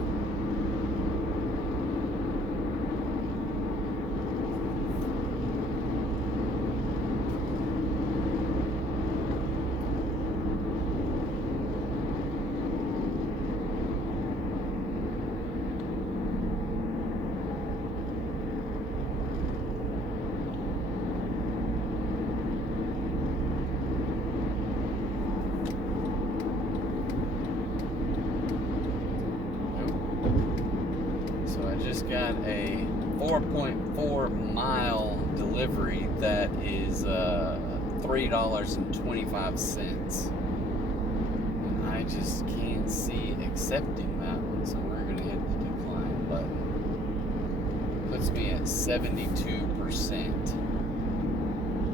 Just got a 4.4 mile delivery that is $3.25, and I just can't see accepting that one, so we're gonna hit the decline button. Puts me at 72%,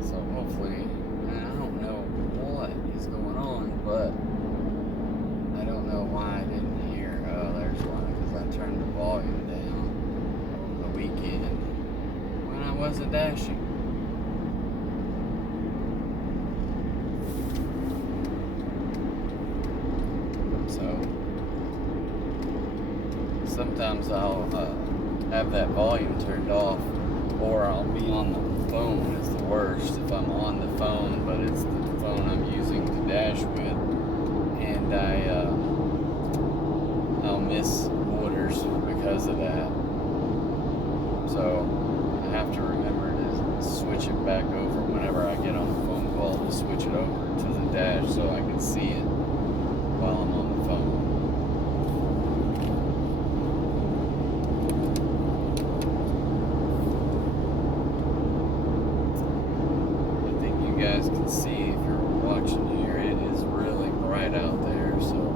so hopefully, I don't know what is going on, but I don't know why I didn't hear. Oh, there's one, because I turned the volume down weekend when I wasn't dashing. So sometimes I'll have that volume turned off, or I'll be on the phone. It's the worst if I'm on the phone, but it's the phone I'm using to dash with, and I'll miss orders because of that. So I have to remember to switch it back over whenever I get on a phone call, to switch it over to the dash so I can see it while I'm on the phone. I think you guys can see, if you're watching here, it is really bright out there, so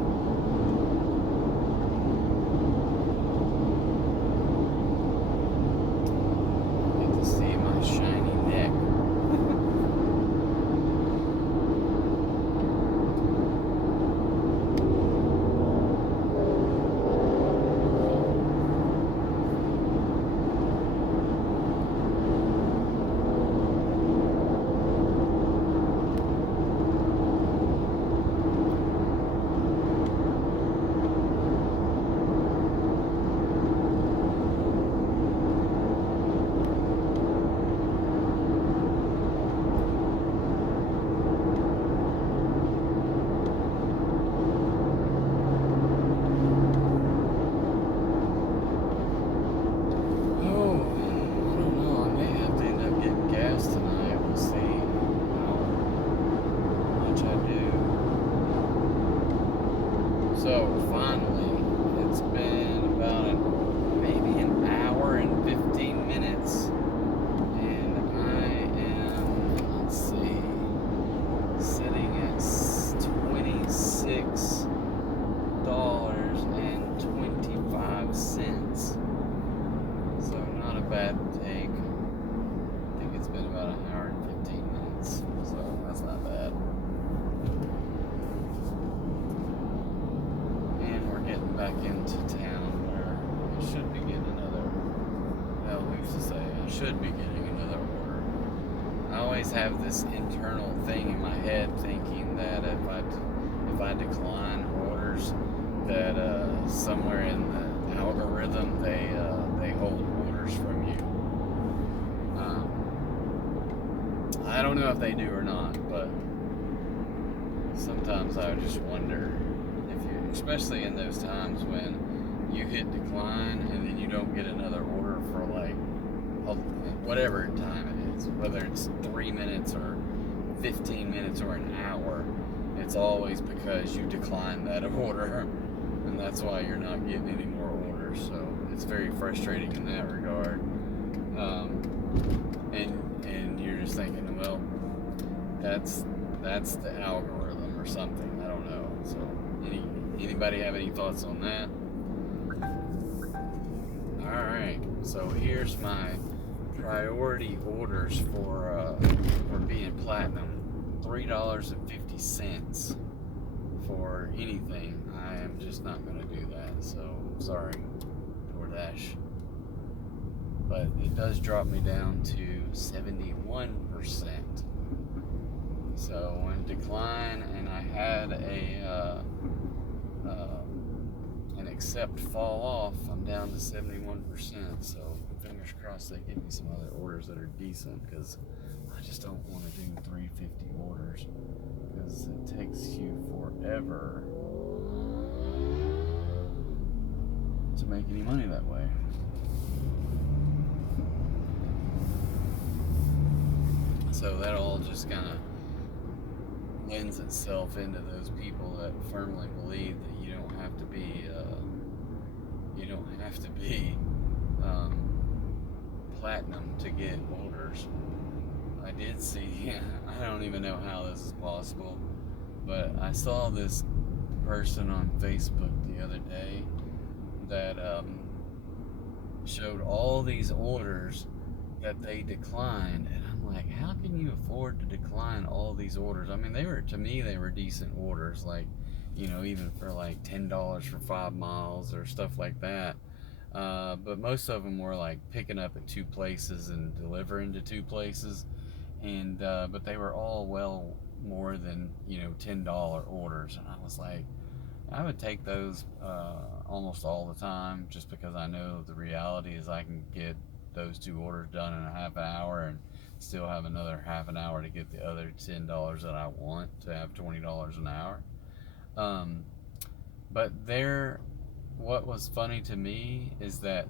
So finally, it's been about maybe an hour and 15 minutes, and I am, let's see, sitting at $26.25. So not a bad take. I think it's been about an hour and 15 minutes, so that's not bad. Getting back into town where I should be getting another, well, we used to say I should be getting another order. I always have this internal thing in my head thinking that if I decline orders, that somewhere in the algorithm they hold orders from you. I don't know if they do or not, but sometimes I just wonder, especially in those times when you hit decline and then you don't get another order for like whatever time it is, whether it's 3 minutes or 15 minutes or an hour, it's always because you declined that order, and that's why you're not getting any more orders. So it's very frustrating in that regard. And you're just thinking, well, that's the algorithm or something. I don't know. So anybody have any thoughts on that? All right. So here's my priority orders for being platinum. $3.50 for anything. I am just not going to do that. So sorry, DoorDash. But it does drop me down to 71%. So when decline, and I had an accept fall off, I'm down to 71%. So fingers crossed they give me some other orders that are decent, because I just don't want to do 350 orders, because it takes you forever to make any money that way. So that all just kind of lends itself into those people that firmly believe that you don't have to be platinum to get orders. I did see, I don't even know how this is possible, but I saw this person on Facebook the other day that showed all these orders that they declined, and I'm like, how can you afford to decline all these orders? I mean, to me they were decent orders, like, you know, even for like $10 for 5 miles or stuff like that. But most of them were like picking up at 2 places and delivering to 2 places, and but they were all well more than, you know, $10 orders. And I was like, I would take those almost all the time, just because I know the reality is I can get those 2 orders done in a half an hour and still have another half an hour to get the other $10 that I want to have $20 an hour. But what was funny to me is that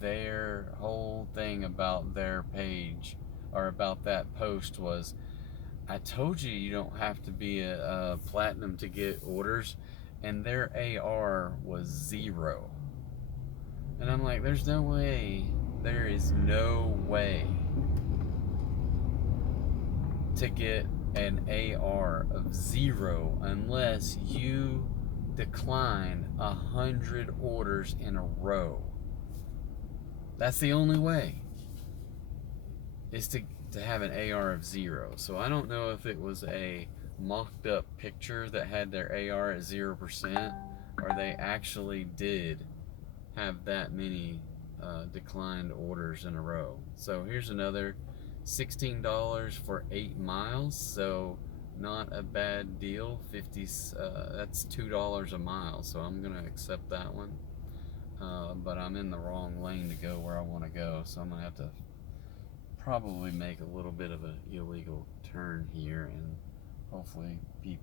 their whole thing about their page, or about that post, was, I told you you don't have to be a platinum to get orders, and their AR was 0. And I'm like, there is no way to get an AR of 0 unless you decline 100 orders in a row. That's the only way, is to have an AR of 0. So I don't know if it was a mocked up picture that had their AR at 0%, or they actually did have that many declined orders in a row. So here's another $16 for 8 miles, so not a bad deal. That's $2 a mile, so I'm gonna accept that one. But I'm in the wrong lane to go where I want to go, so I'm gonna have to probably make a little bit of an illegal turn here, and hopefully I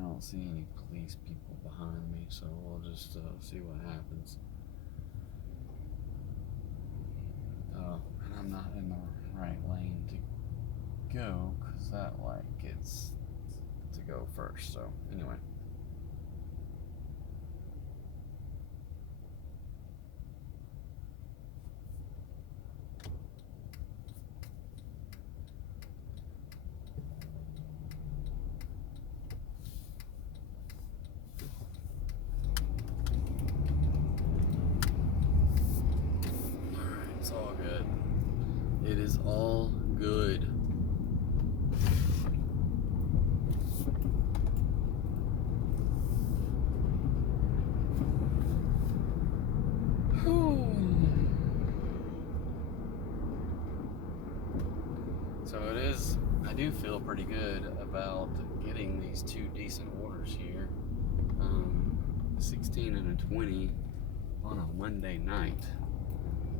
don't see any police people behind me, so we'll just see what happens. And I'm not in the right lane to go, because that light gets to go first. So anyway. It's all good. It is all good. So it is, I do feel pretty good about getting these 2 decent orders here. 16 and a 20 on a Monday night.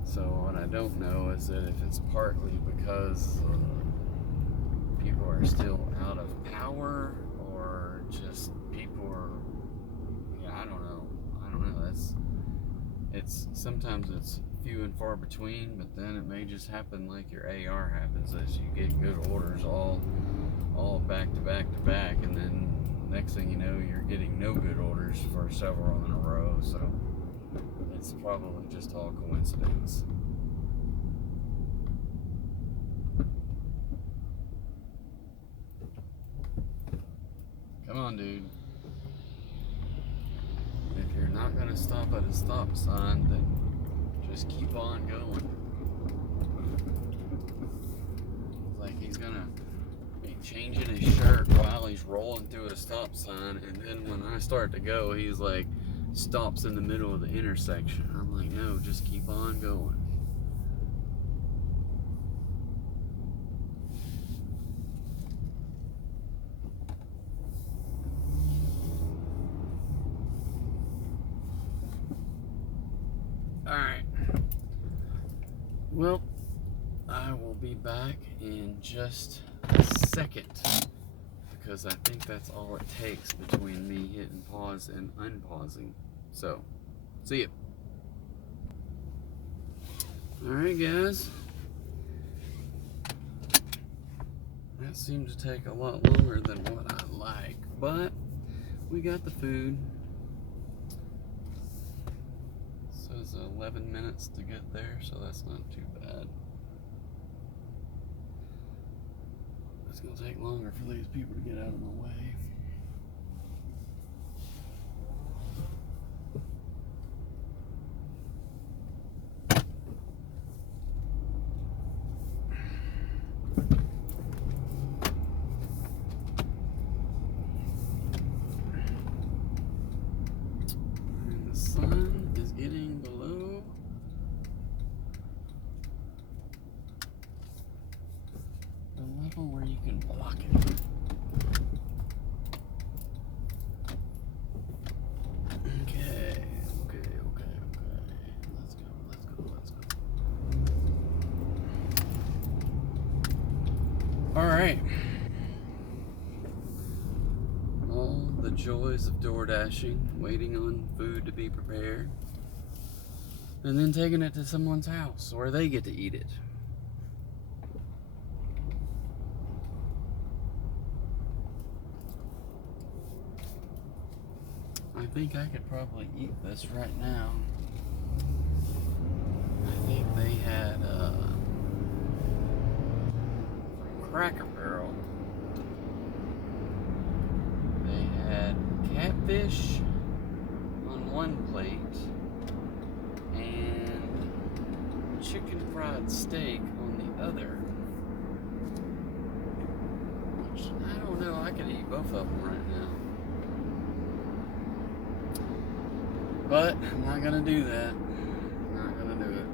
So what I don't know is that if it's partly because people are still out of power, or just people are, I don't know. Sometimes it's few and far between, but then it may just happen like your AR happens, as you get good orders all back to back to back, and then next thing you know, you're getting no good orders for several in a row. So it's probably just all coincidence. Come on, dude. If you're not going to stop at a stop sign, then just keep on going. It's like he's going to be changing his shirt while he's rolling through a stop sign, and then when I start to go, he's like, stops in the middle of the intersection. I'm like, no, just keep on going. Alright. Well, I will be back in just a second, because I think that's all it takes between me hitting pause and unpausing. So, see ya. Alright guys. That seemed to take a lot longer than what I like, but we got the food. It says 11 minutes to get there, so that's not too bad. It's gonna take longer for these people to get out of my way. And the sun is getting below the level where you can block it. Okay. Let's go. Alright. All the joys of DoorDashing, waiting on food to be prepared, and then taking it to someone's house where they get to eat it. I think I could probably eat this right now. I think they had from Cracker Barrel, they had catfish on one plate and chicken fried steak on the other. Which, I don't know, I could eat both of them right now. But I'm not gonna do that. I'm not gonna do it.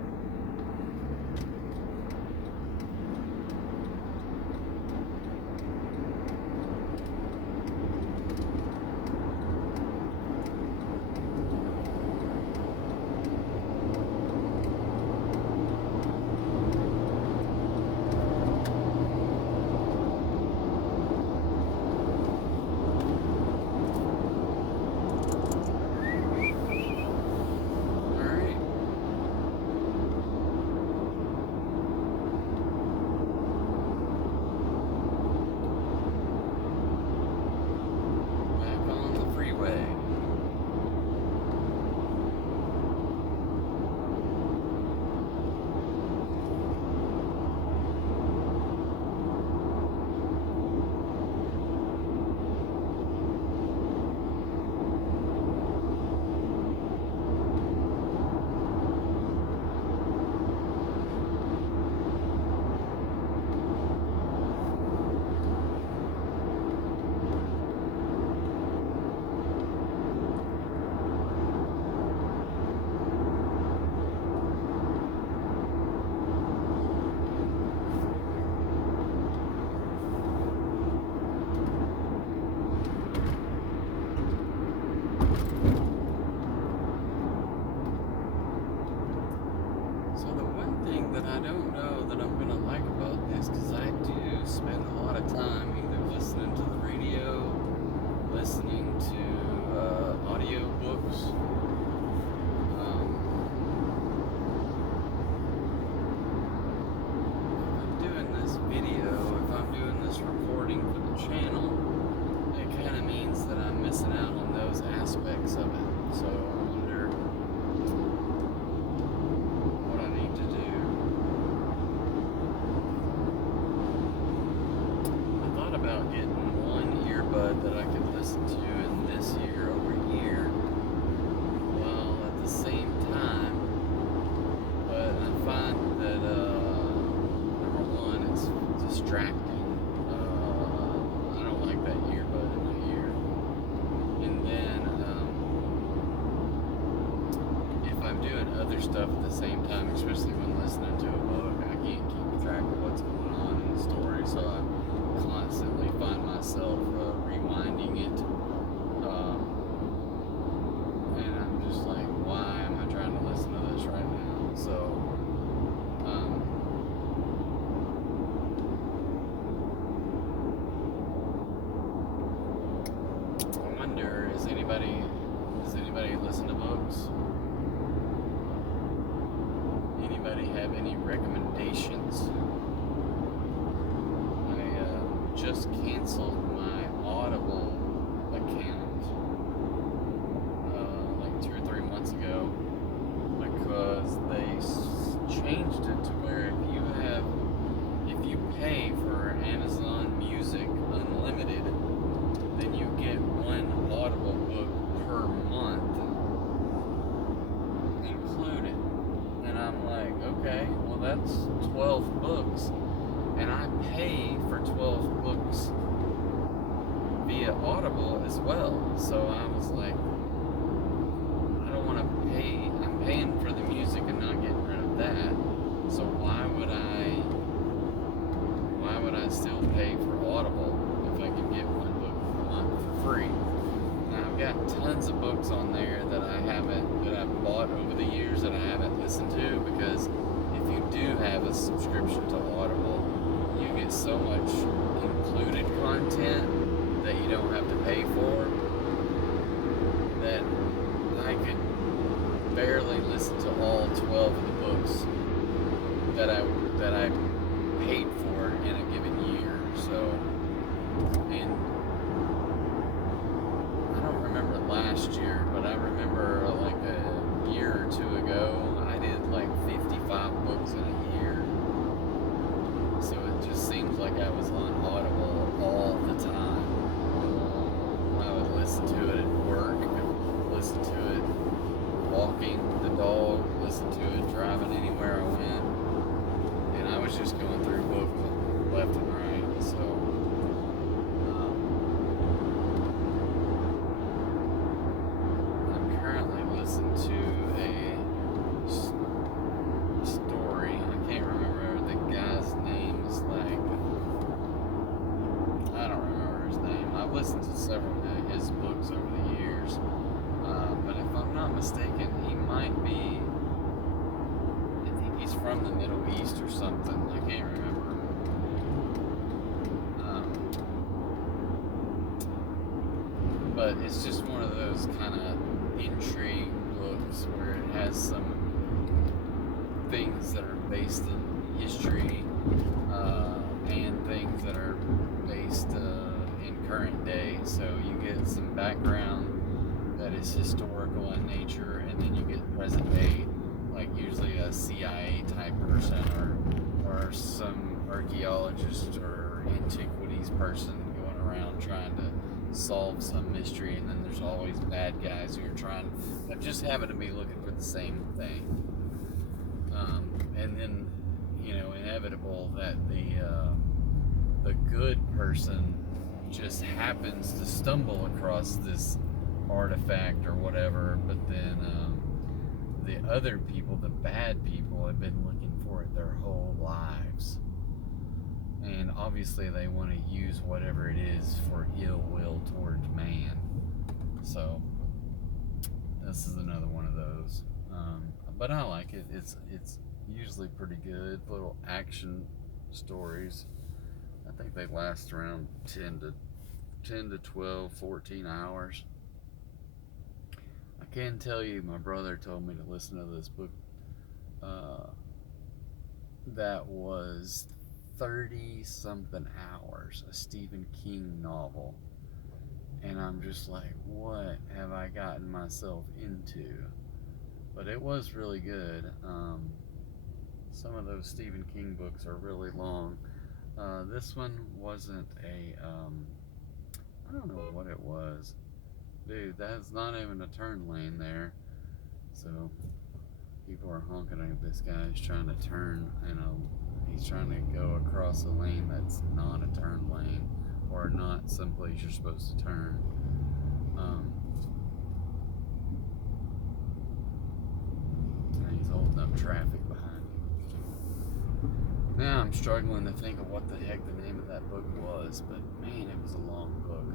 Other stuff at the same time, especially when listening to a book. I can't keep track of what's going on in the story, so I constantly find myself rewinding it. And I'm just like, why am I trying to listen to this right wonder, does anybody listen to books? Anybody have any recommendations? I just canceled my Audible account like 2 or 3 months ago because they changed it to where if you pay for Amazon Music Unlimited, then you get one Audible book per month included. And I'm like, okay, well that's 12 books, and I pay for 12 books via Audible as well. So I was like, I don't want to pay. I'm paying for the music and not getting rid of that. So why would I still pay for Audible if I can get one book a month for free? Now I've got tons of books on there that I've bought over the years that I haven't listened to, because if you do have a subscription to Audible, you get so much included content that you don't have to pay for, that I could barely listen to all 12 of the books that I paid for in a given year. So, and I don't remember last year, but I remember like a year or two ago, I did like 55 books in a year. So it just seems like I was on Audible all the time. I would listen to it at work, listen to it walking the dog, listen to it driving anywhere I went. And I was just going through books left and right. So I'm currently listening to a story. I can't remember the guy's name. It's like, I don't remember his name. I've listened to several of his books over the years. But if I'm not mistaken, he might be, I think he's from the Middle East or something. I can't remember. But it's just one of those kind of intrigue books where it has some things that are based in history and things that are based in current day. So you get some background that is historical in nature, and then you get present day, like usually a CIA type person or some archaeologist or antiquities person going around trying to solve some mystery, and then there's always bad guys who are that just happen to be looking for the same thing. And then, inevitable that the good person just happens to stumble across this artifact or whatever, but then the other people, the bad people, have been looking for it their whole lives, and obviously they want to use whatever it is for ill will towards man. So this is another one of those, but I like it. It's usually pretty good little action stories. I think they last around 10 to 12, 14 hours. I can tell you, my brother told me to listen to this book that was 30 something hours, a Stephen King novel, and I'm just like, what have I gotten myself into? But it was really good. Some of those Stephen King books are really long. This one wasn't I don't know what it was. Dude, that's not even a turn lane there. So people are honking at this guy. He's trying to turn, he's trying to go across a lane that's not a turn lane, or not someplace you're supposed to turn. He's holding up traffic behind him. Now I'm struggling to think of what the heck the name of that book was, but man, it was a long book.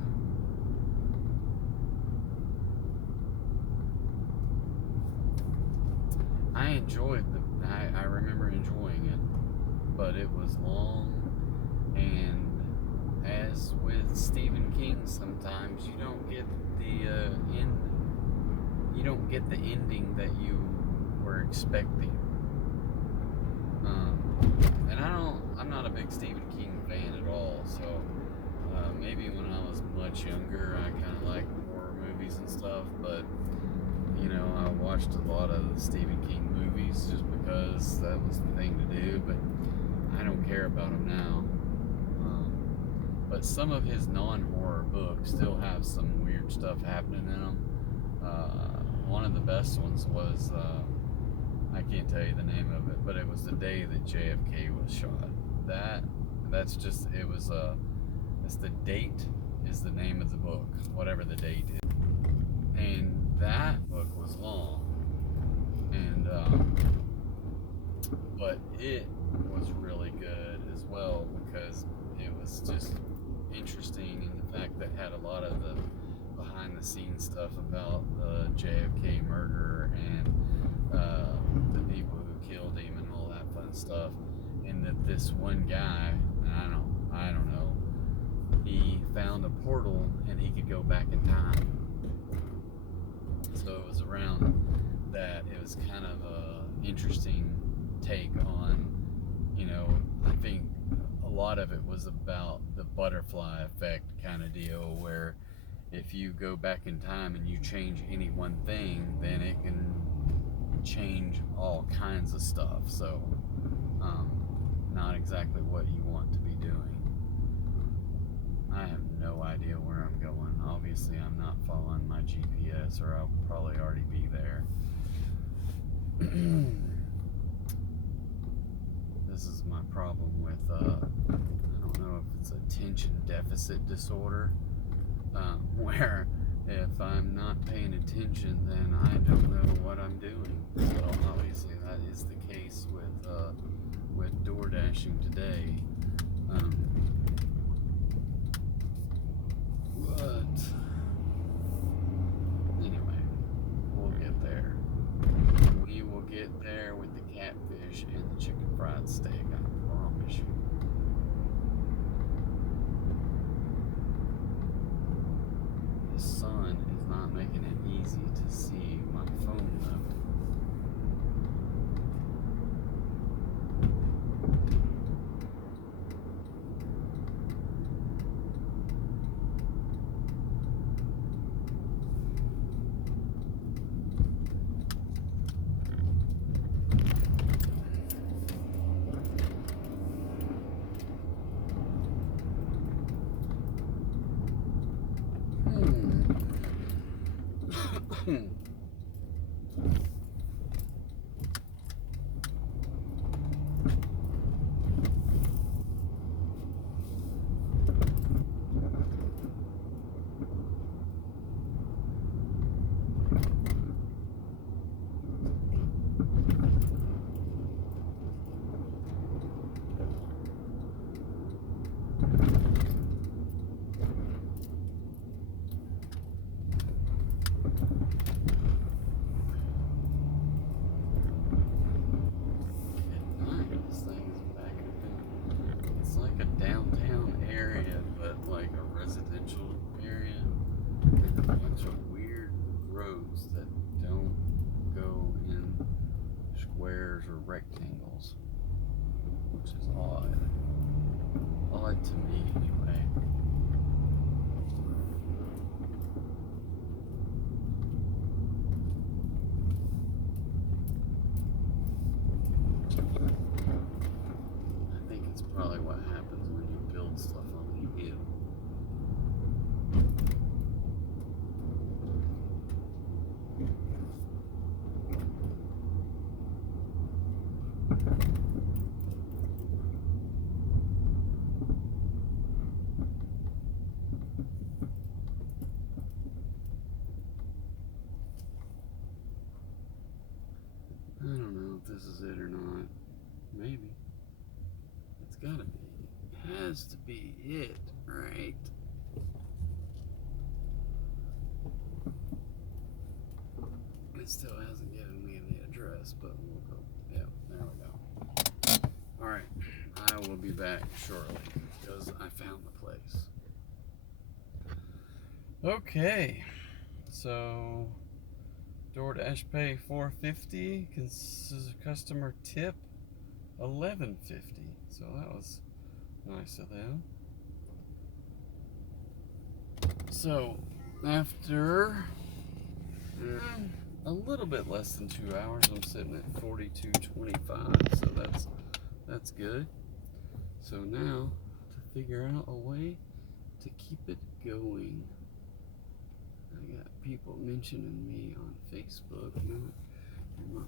I remember enjoying it, but it was long, and as with Stephen King, sometimes you don't get the you don't get the ending that you were expecting. And I'm not a big Stephen King fan at all, so maybe when I was much younger, I kind of liked horror movies and stuff, but I watched a lot of the Stephen King movies just because that was the thing to do, but I don't care about them now. But some of his non-horror books still have some weird stuff happening in them. One of the best ones was, I can't tell you the name of it, but it was the day that JFK was shot. That's just, it's the date is the name of the book, whatever the date is. And that book was long, and but it was really good as well because it was just interesting in the fact that it had a lot of the behind the scenes stuff about the JFK murder and the people who killed him and all that fun stuff, and that this one guy, I don't know, he found a portal and he could go back in time. So it was around that. It was kind of a interesting take on, I think a lot of it was about the butterfly effect kind of deal, where if you go back in time and you change any one thing, then it can change all kinds of stuff. So not exactly what you want to be doing. I have no idea where I'm going. Obviously, I'm not following my GPS, or I'll probably already be there. This is my problem with, I don't know if it's attention deficit disorder, where if I'm not paying attention, then I don't know what I'm doing. So obviously that is the case with DoorDashing today. But anyway, we'll get there. We will get there with the catfish and the chicken fried steak, I promise you. The sun is not making it easy to see my phone though. Rectangles, which is odd to me anyway. I think it's probably what happens when you build stuff on the hill. I don't know if this is it or not. Maybe. It's gotta be. It has to be it, right? It still hasn't given me the address, but we'll go. Yeah, there we go. Alright, I will be back shortly. because I found the place. Okay, so DoorDash pay $4.50, customer tip $11.50. So that was nice of them. So after a little bit less than 2 hours, I'm sitting at $42.25. So that's good. So now to figure out a way to keep it going. I got people mentioning me on Facebook, not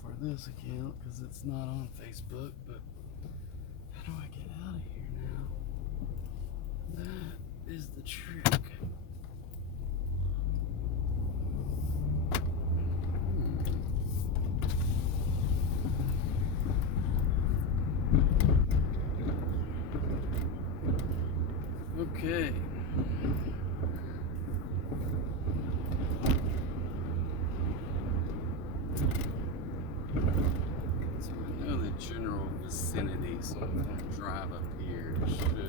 for this account because it's not on Facebook, but how do I get out of here now? That is the trick. Okay. So I know the general vicinity, so if I drive up here, it should be.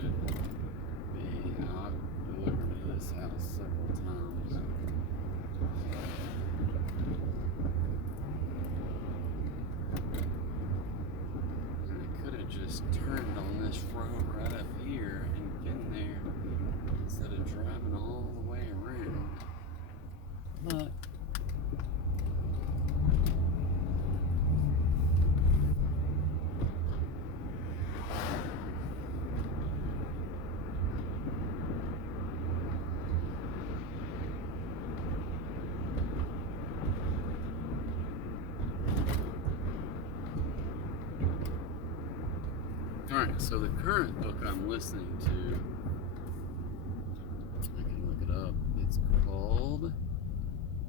I've delivered to this house several times. And I could have just turned on this road right up here and been there instead of driving all the way around. But alright, so the current book I'm listening to, I can look it up. It's called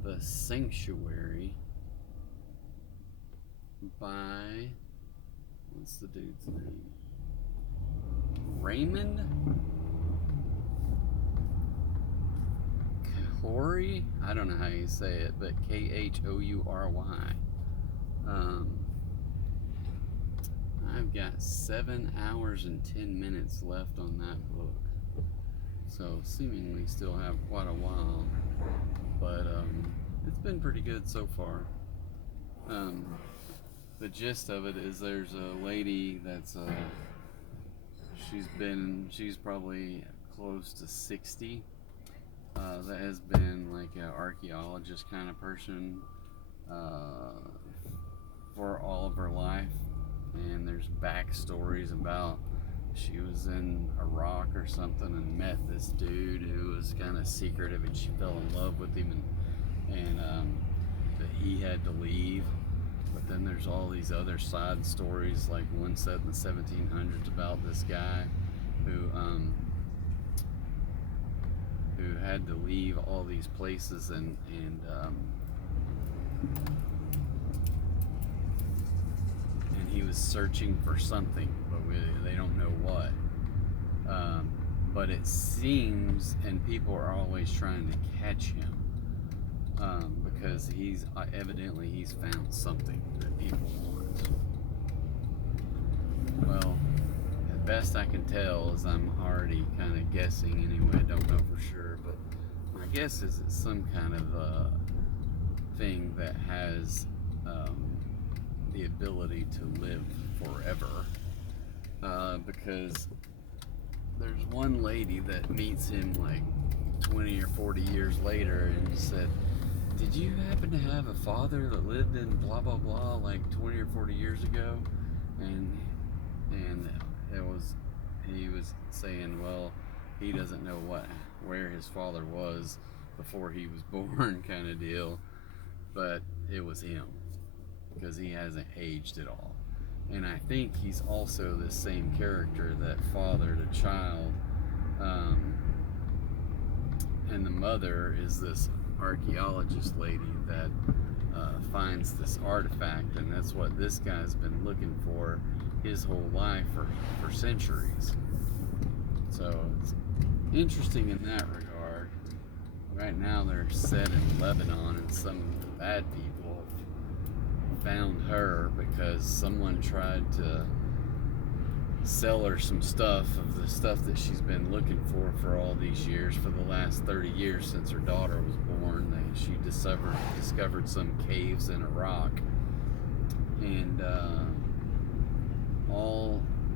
The Sanctuary by, what's the dude's name? Raymond Khoury? I don't know how you say it, but Khoury. I've got 7 hours and 10 minutes left on that book. So seemingly still have quite a while, but it's been pretty good so far. The gist of it is there's a lady that's she's probably close to 60, that has been like an archaeologist kind of person for all of her life. And there's backstories about she was in Iraq or something and met this dude who was kind of secretive, and she fell in love with him, and that he had to leave. But then there's all these other side stories, like one set in the 1700s about this guy who had to leave all these places and he was searching for something, but they don't know what. But it seems, and people are always trying to catch him, because he's found something that people want. Well, the best I can tell is I'm already kind of guessing anyway. I don't know for sure, but my guess is it's some kind of thing that has the ability to live forever, because there's one lady that meets him like 20 or 40 years later and said, did you happen to have a father that lived in blah blah blah like 20 or 40 years ago? And he was saying, well, he doesn't know where his father was before he was born, kind of deal, but it was him, because he hasn't aged at all. And I think he's also the same character that fathered a child, and the mother is this archaeologist lady that finds this artifact, and that's what this guy's been looking for his whole life for centuries. So it's interesting in that regard. Right now they're set in Lebanon, and some of the bad people found her because someone tried to sell her some stuff of the stuff that she's been looking for all these years, for the last 30 years since her daughter was born. She discovered some caves in Iraq, and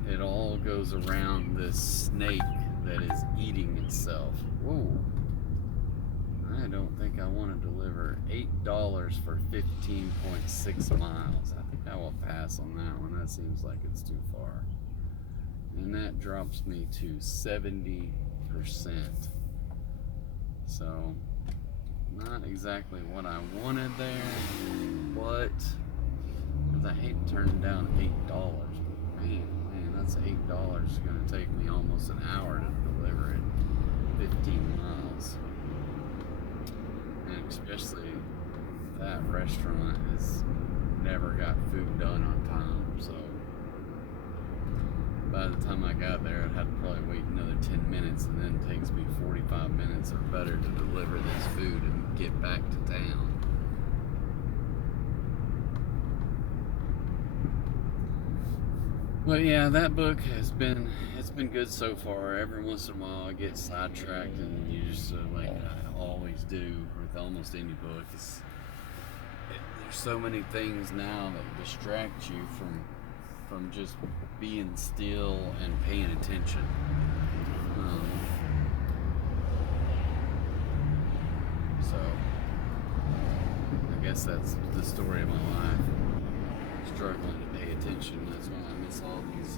it all goes around this snake that is eating itself. Whoa. I don't think I want to deliver $8 for 15.6 miles. I think I will pass on that one. That seems like it's too far. And that drops me to 70%. So, not exactly what I wanted there, but I hate turning down $8. Man, that's $8 going to take me almost an hour to deliver it 15 miles. And especially that restaurant has never got food done on time, so by the time I got there, I'd have to probably wait another 10 minutes, and then it takes me 45 minutes or better to deliver this food and get back to town. But yeah, that book it's been good so far. Every once in a while I get sidetracked, and you just like I always do with almost any book. There's so many things now that distract you from just being still and paying attention. So I guess that's the story of my life. Struggling to pay attention. That's why I miss all these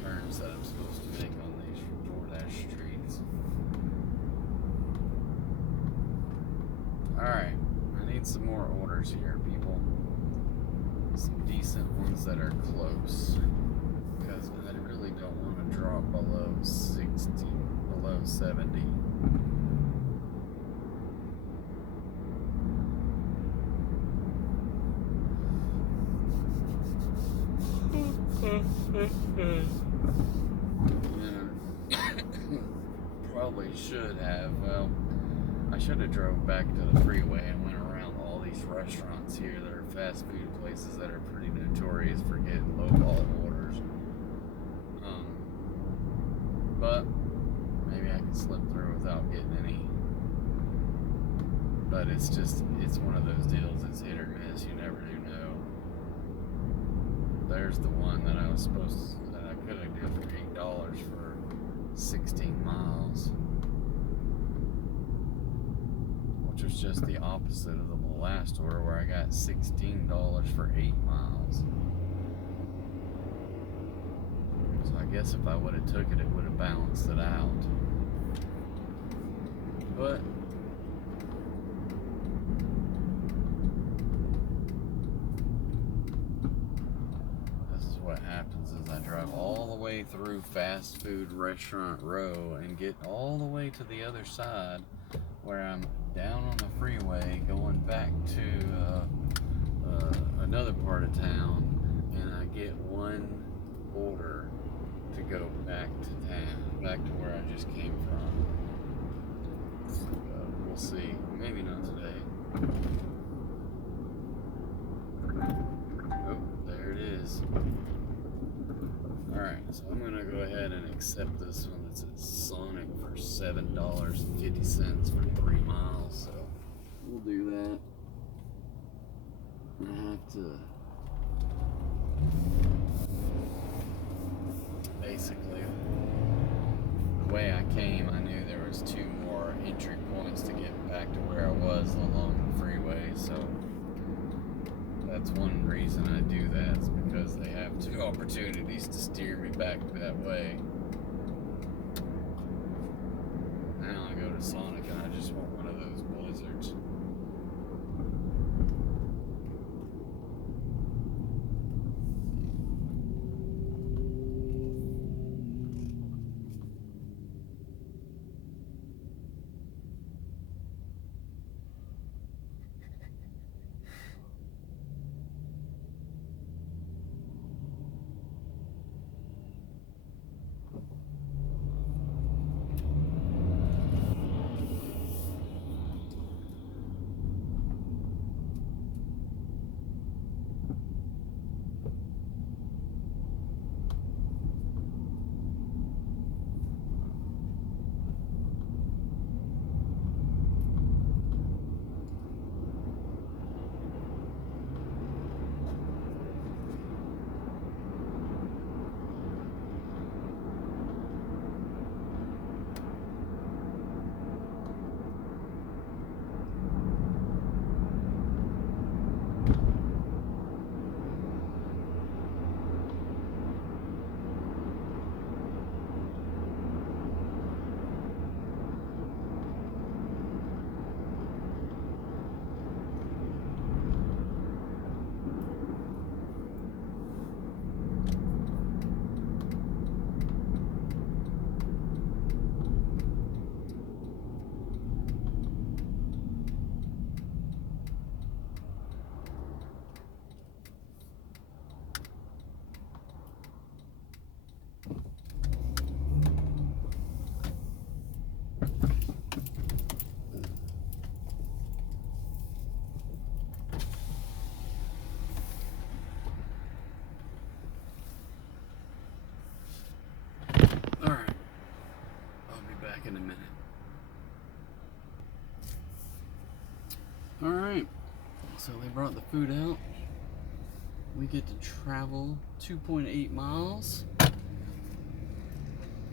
turns that I'm supposed to make on these DoorDash streets. Alright, I need some more orders here, people. Some decent ones that are close. Because I really don't want to drop below 60, below 70. Probably should have. Well, I should have drove back to the freeway and went around all these restaurants here that are fast food places that are pretty notorious for getting lowball orders. But maybe I can slip through without getting any. But it's one of those deals. It's hit or miss. You never do know. There's the one that I could have did for $8 for 16 miles, which was just the opposite of the last order where I got $16 for 8 miles. So I guess if I would have took it, it would have balanced it out. But what happens is I drive all the way through fast food restaurant row and get all the way to the other side where I'm down on the freeway going back to another part of town, and I get one order to go back to town, back to where I just came from. We'll see. Maybe not today. Oh, there it is. Alright, so I'm going to go ahead and accept this one that's at Sonic for $7.50 for 3 miles, so we'll do that. I have to basically, the way I came, I knew there was 2 more entry points to get back to where I was along the freeway, so that's one reason I do that, is because they have 2 opportunities to steer me back that way. Now I go to Sonic and I just want one of those blizzards. back in a minute. Alright, so they brought the food out. We get to travel 2.8 miles,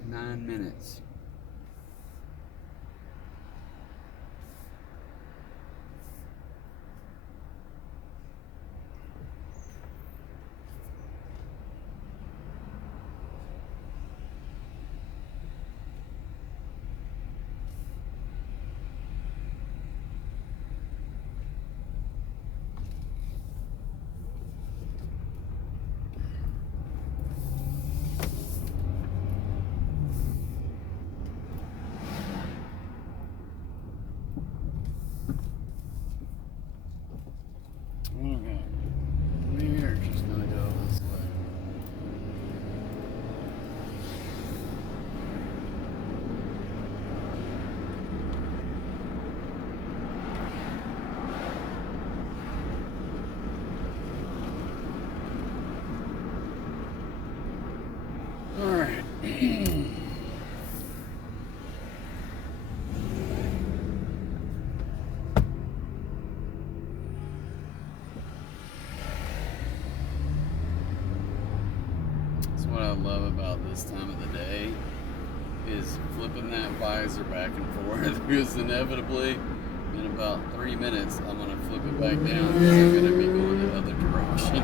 9 minutes. Okay, we're just gonna go this way. All right. What I love about this time of the day is flipping that visor back and forth, because inevitably in about 3 minutes I'm going to flip it back down because I'm going to be going the other direction.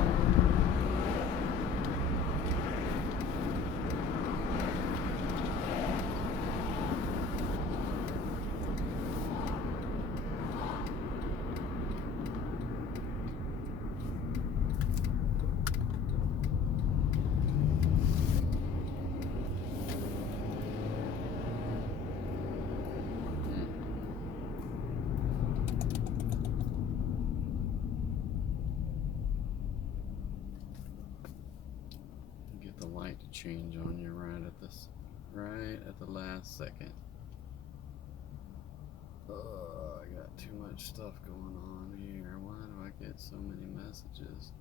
The light to change on you right at the last second. I got too much stuff going on here. Why do I get so many messages?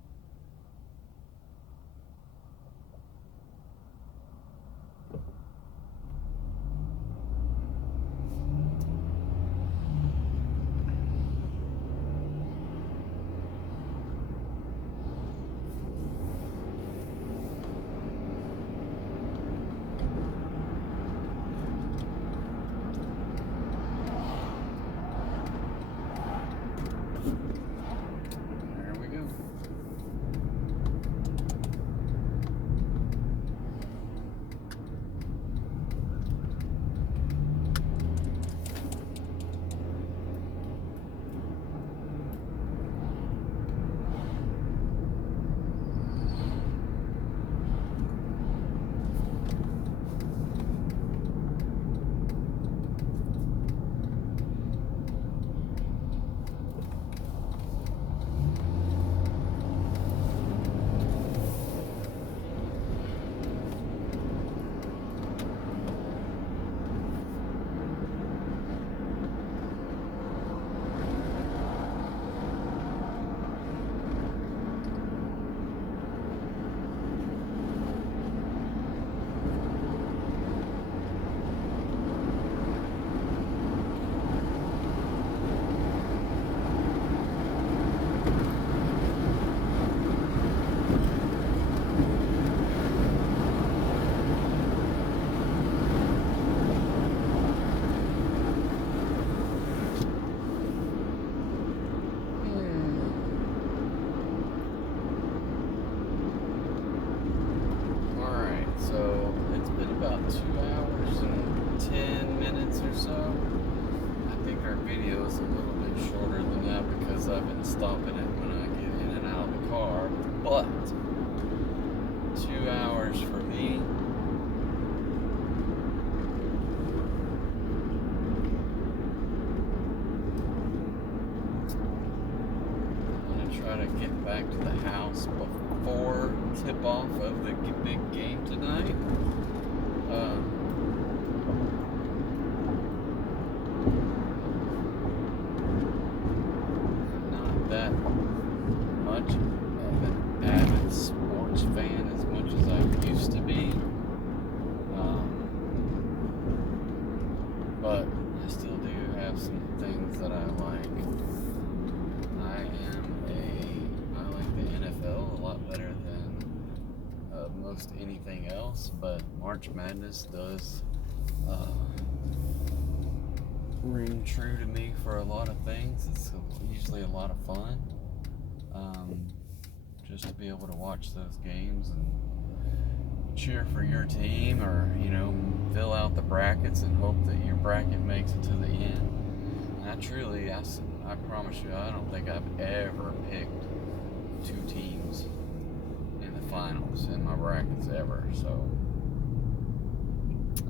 about 2 hours and 10 minutes or so. I think our video is a little bit shorter than that because I've been stopping it when I get in and out of the car. But 2 hours for me. I'm going to try to get back to the house before tip-off of the big game tonight. Not that much of an avid sports fan as much as I used to be. almost anything else, but March Madness does ring true to me for a lot of things. It's usually a lot of fun, just to be able to watch those games and cheer for your team, or fill out the brackets and hope that your bracket makes it to the end. And I promise you, I don't think I've ever picked two teams in the finals in my brackets ever. So,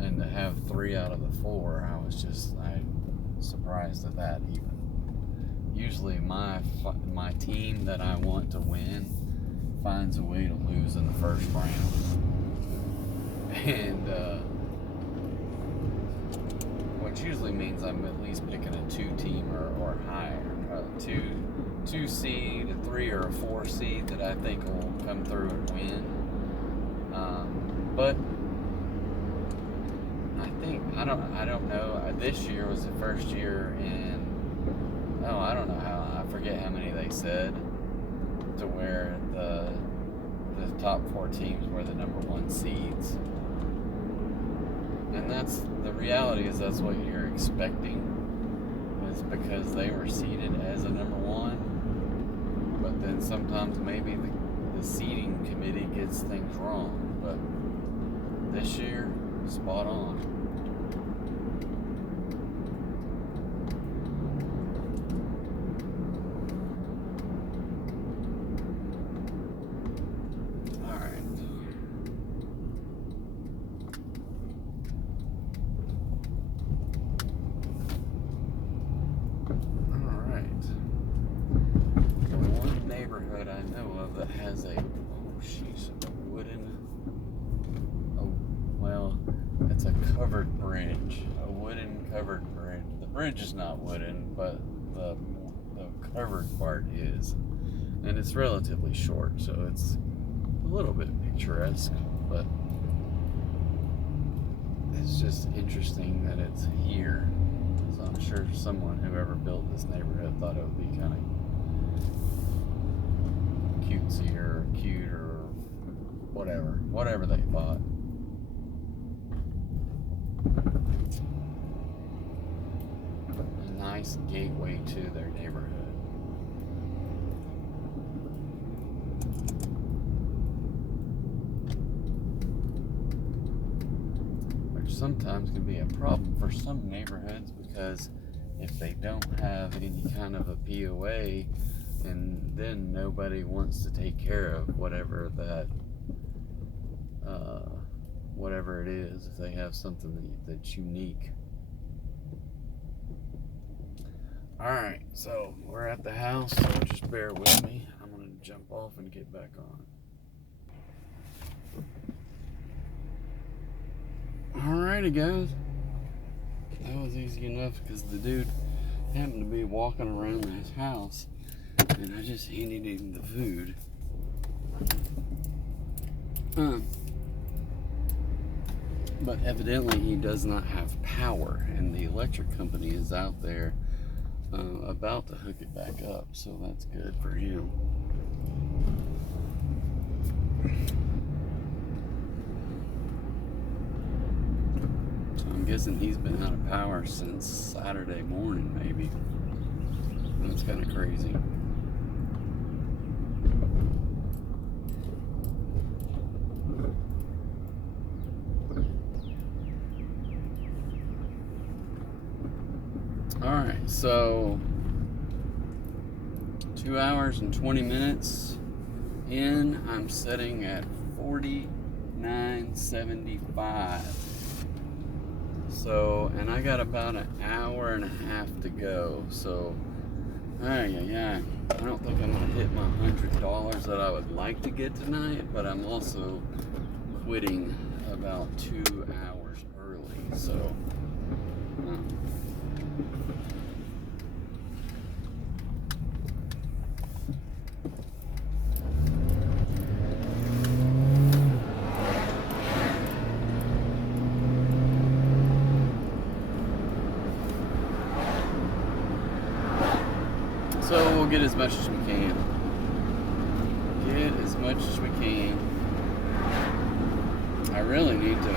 and to have 3 out of the 4, I'm surprised at that even. Usually my team that I want to win finds a way to lose in the first round. And which usually means I'm at least picking a 2-team or higher, 2 seed, a 3 or a 4 seed that I think will come through and win. But I don't know. This year was the first year in, I don't know I forget how many they said, to where the top 4 teams were the number 1 seeds. And the reality is that's what you're expecting, is because they were seeded as a number 1. But then sometimes maybe the seeding committee gets things wrong. But this year, spot on. It's a covered bridge, a wooden covered bridge. The bridge is not wooden, but the covered part is, and it's relatively short, so it's a little bit picturesque, but it's just interesting that it's here. So I'm sure someone, whoever built this neighborhood, thought it would be kind of cutesy or cute or whatever they thought. A nice gateway to their neighborhood. Which sometimes can be a problem for some neighborhoods, because if they don't have any kind of a POA, and then nobody wants to take care of whatever it is, if they have something that's unique. Alright, so we're at the house, so just bear with me. I'm going to jump off and get back on. Alrighty guys, that was easy enough because the dude happened to be walking around his house and I just handed him the food. But evidently he does not have power, and the electric company is out there about to hook it back up, so that's good for him. So I'm guessing he's been out of power since Saturday morning, maybe. That's kind of crazy. Alright, so 2 hours and 20 minutes in, I'm setting at 49.75. So, and I got about an hour and a half to go. So, I don't think I'm going to hit my $100 that I would like to get tonight, but I'm also quitting about 2 hours early. So, So we'll get as much as we can. Get as much as we can. I really need to.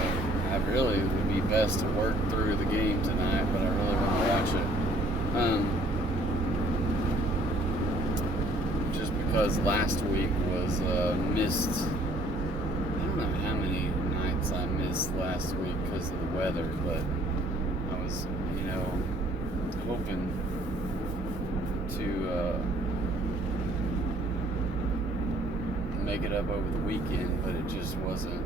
I really would be best to work through the game tonight, but I really want to watch it. Just because last week was missed. I don't know how many nights I missed last week because of the weather, but I was, hoping to make it up over the weekend, but it just wasn't.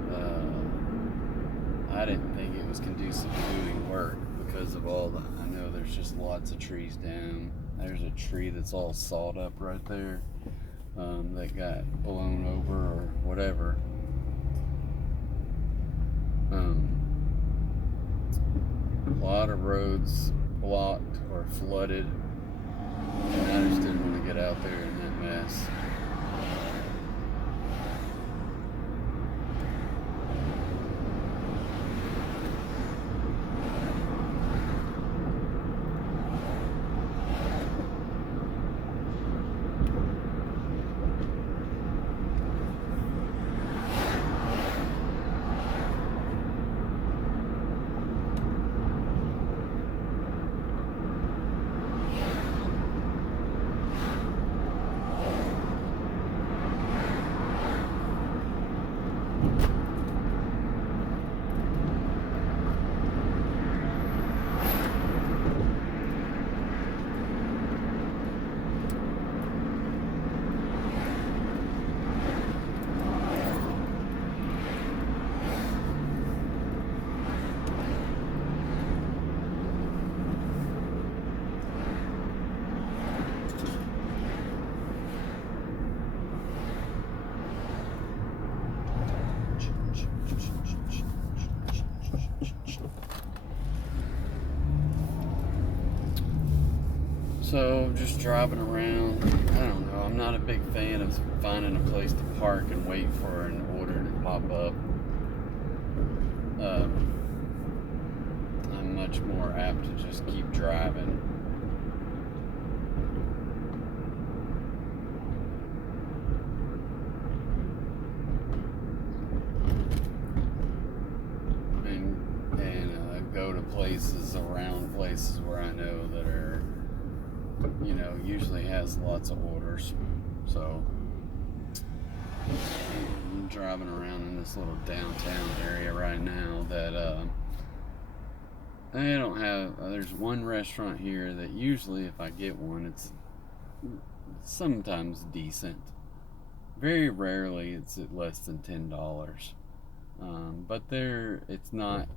I didn't think it was conducive to doing work because of all the. I know there's just lots of trees down. There's a tree that's all sawed up right there that got blown over or whatever. A lot of roads blocked or flooded, and I just didn't want to get out there in that mess. So, just driving around, I don't know, I'm not a big fan of finding a place to park and wait for an order to pop up. I'm much more apt to just keep driving. And go to places around places where I know that are, usually has lots of orders. So I'm driving around in this little downtown area right now that they don't have. There's one restaurant here that usually, if I get one, it's sometimes decent. Very rarely it's at less than $10. But it's not.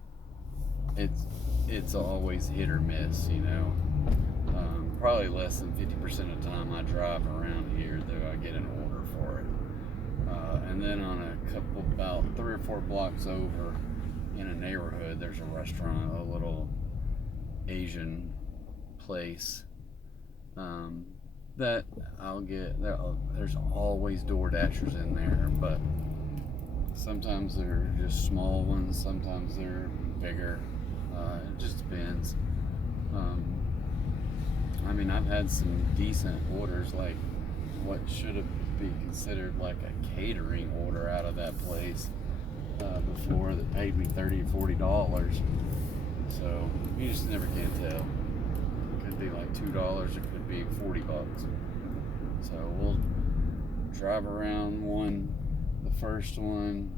It's always hit or miss, probably less than 50% of the time I drive around here that I get an order for it. And then on a couple, about 3 or 4 blocks over in a neighborhood, there's a restaurant, a little Asian place that I'll get. There's always DoorDashers in there, but sometimes they're just small ones, sometimes they're bigger. It just depends. I've had some decent orders, like what should have been considered like a catering order out of that place before, that paid me $30 or $40. So you just never can tell. It could be like $2, it could be $40. So we'll drive around the first one,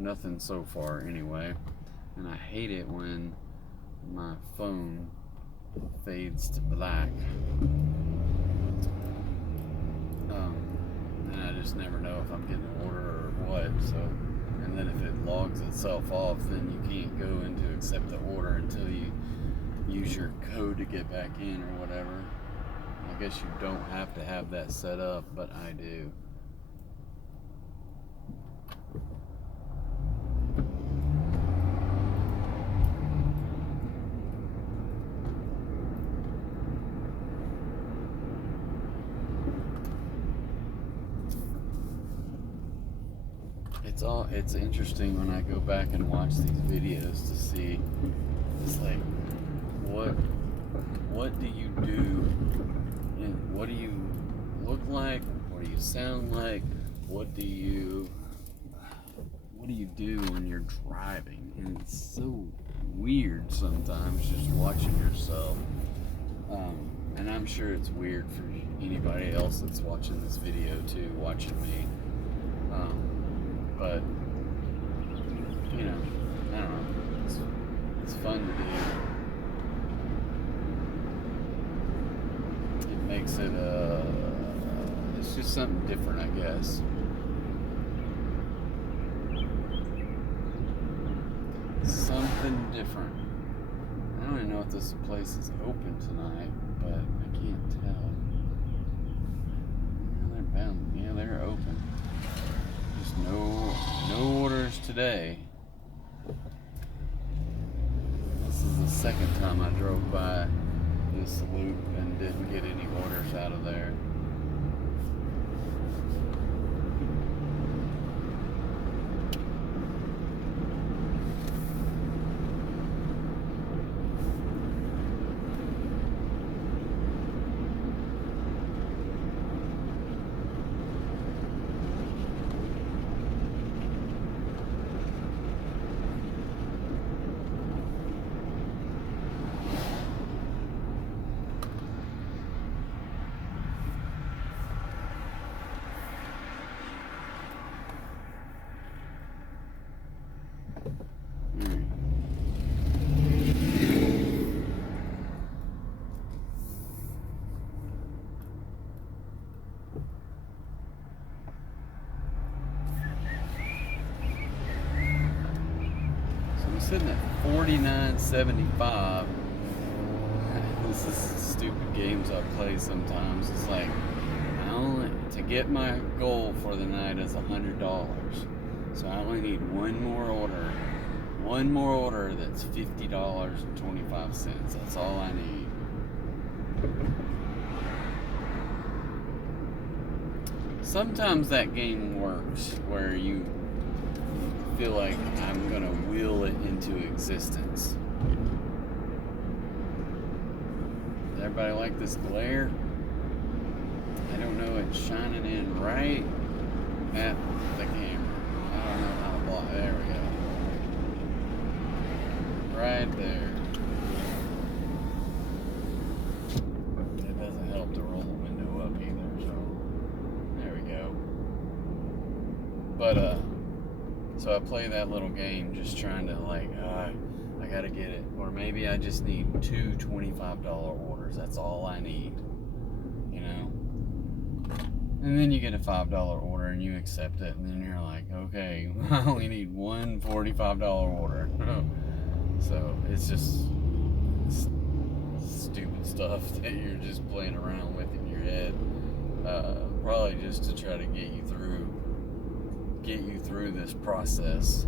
nothing so far anyway. And I hate it when my phone fades to black. And I just never know if I'm getting an order or what. So, and then if it logs itself off, then you can't go in to accept the order until you use your code to get back in or whatever. I guess you don't have to have that set up, but I do. It's interesting when I go back and watch these videos to see, it's like, what do you do, and what do you look like, what do you sound like, what do you what do you do when you're driving? And it's so weird sometimes just watching yourself. And I'm sure it's weird for anybody else that's watching this video too, watching me. But, you know, I don't know. It's fun to do. It makes it, it's just something different, I guess. Something different. I don't even know if this place is open tonight, but I can't tell. Yeah, they're open. Just no orders today. This is the second time I drove by this loop and didn't get any orders out of there. Sitting at $49.75. This is stupid games I play sometimes. It's like to get my goal for the night is $100. So I only need one more order. One more order that's $50.25. That's all I need. Sometimes that game works where you feel like I'm gonna will it into existence. Does everybody like this glare? I don't know, it's shining in right at the camera. I don't know how to block. There we go. Right there. It doesn't help to roll the window up either, so there we go. But so I play that little game just trying to I gotta get it. Or maybe I just need two $25 orders. That's all I need. You know? And then you get a $5 order and you accept it. And then you're like, okay, I only need one $45 order. So it's just stupid stuff that you're just playing around with in your head. Probably just to try to get you through this process.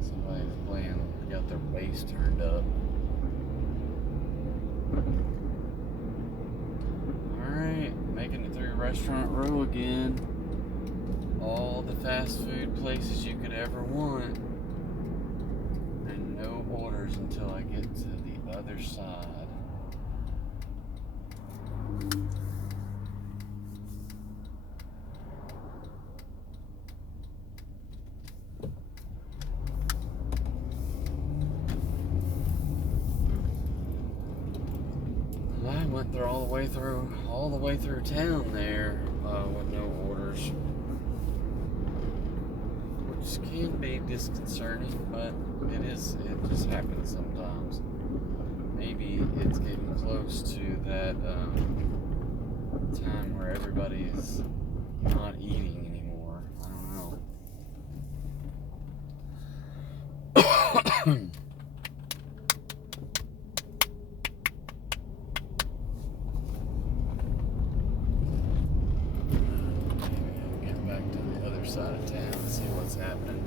Somebody's got their bass turned up. Alright, making it through Restaurant Row again. All the fast food places you could ever want. And no orders until I get to the other side. I went through all the way through town there with no orders, which can be disconcerting, but it just happens sometimes. Maybe it's getting close to that time where everybody's not eating anymore. I don't know. Side of town, see what's happening.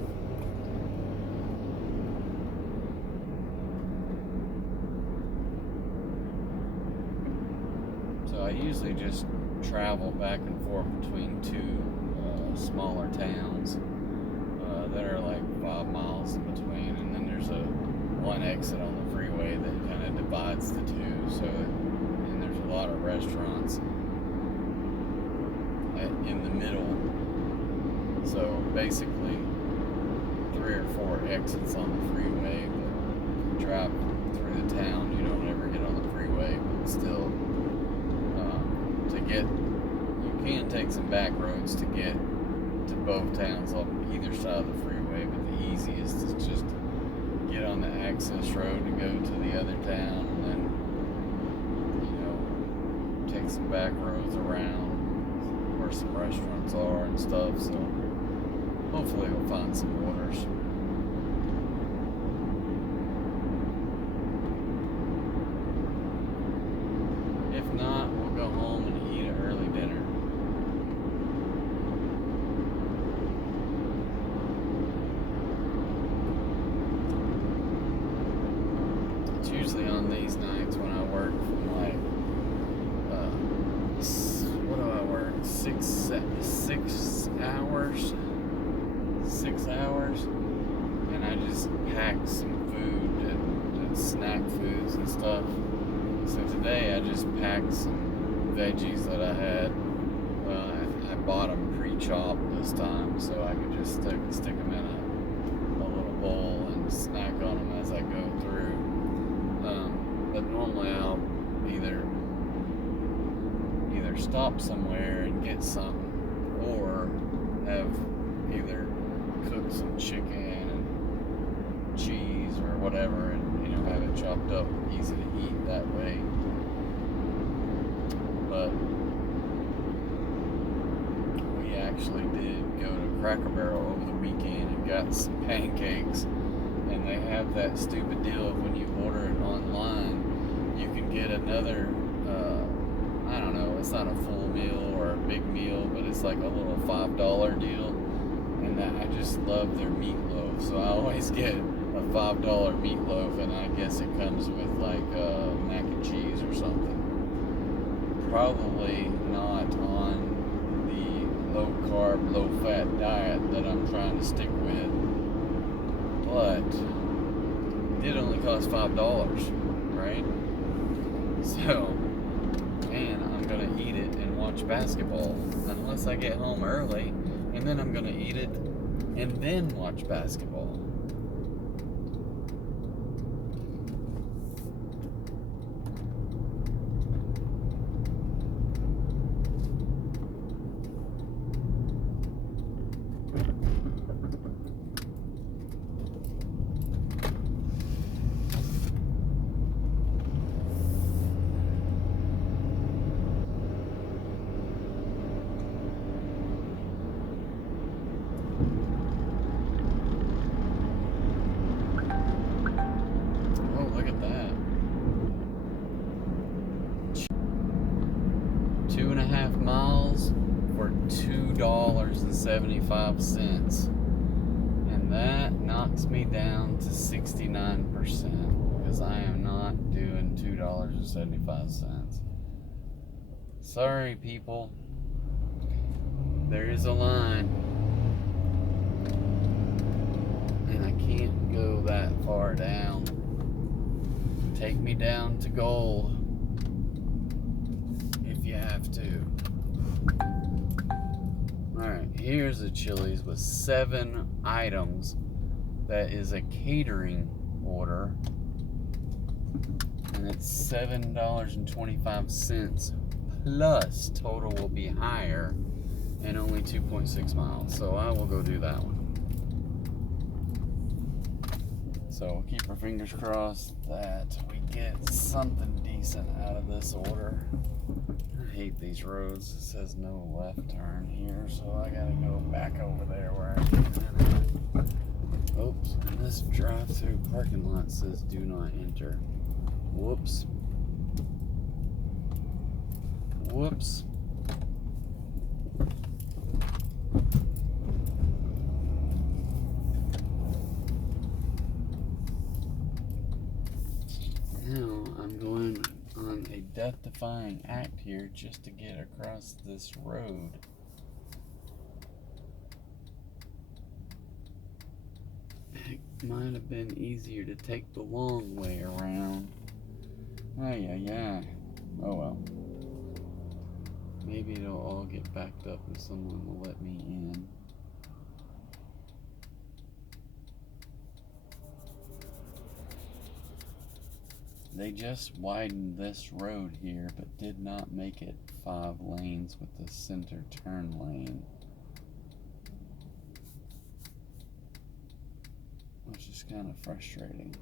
So I usually just travel back and forth between two smaller towns that are like 5 miles in between, and then there's one exit on the freeway that kind of divides the two. So, and there's a lot of restaurants in the middle. So basically 3 or 4 exits on the freeway, but you drive through the town, you don't ever get on the freeway, but still, to get, you can take some back roads to get to both towns on either side of the freeway, but the easiest is just get on the access road to go to the other town, and then, take some back roads around where some restaurants are and stuff. So hopefully we'll find some waters. If not, we'll go home and eat an early dinner. It's usually on these nights when I work from like, what do I work? 6 hours? 6 hours? And I just pack some food and snack foods and stuff. So today I just packed some veggies that I had. I bought them pre-chopped this time, so I could just stick them in a little bowl and snack on them as I go through. But normally I'll either stop somewhere and get something, or have either cook some chicken and cheese or whatever, and have it chopped up, easy to eat that way. But we actually did go to Cracker Barrel over the weekend and got some pancakes, and they have that stupid deal of when you order it online, you can get another, I don't know, it's not a full meal or a big meal, but it's like a little $5 deal, and I just love their meatloaf, so I always get a $5 meatloaf, and I guess it comes with like mac and cheese or something. Probably not on the low carb, low fat diet that I'm trying to stick with, but it did only cost $5, right? So, and I'm gonna eat it and watch basketball unless I get home early, and then I'm gonna eat it and then watch basketball. $2.75, and that knocks me down to 69% because I am not doing $2.75. Sorry, people, there is a line, and I can't go that far down. Take me down to gold if you have to. Alright, here's a Chili's with 7 items. That is a catering order, and it's $7.25 plus total will be higher, and only 2.6 miles. So I will go do that one. So we'll keep our fingers crossed that we get something decent out of this order. I hate these roads. It says no left turn here, so I gotta go back over there where I came in. Oops, and this drive-through parking lot says do not enter. Whoops. Whoops. Now I'm going on a death-defying act here just to get across this road. It might have been easier to take the long way around. Oh yeah. Oh well. Maybe maybe it'll all get backed up and someone will let me in. They just widened this road here, but did not make it 5 lanes with the center turn lane, which is kind of frustrating.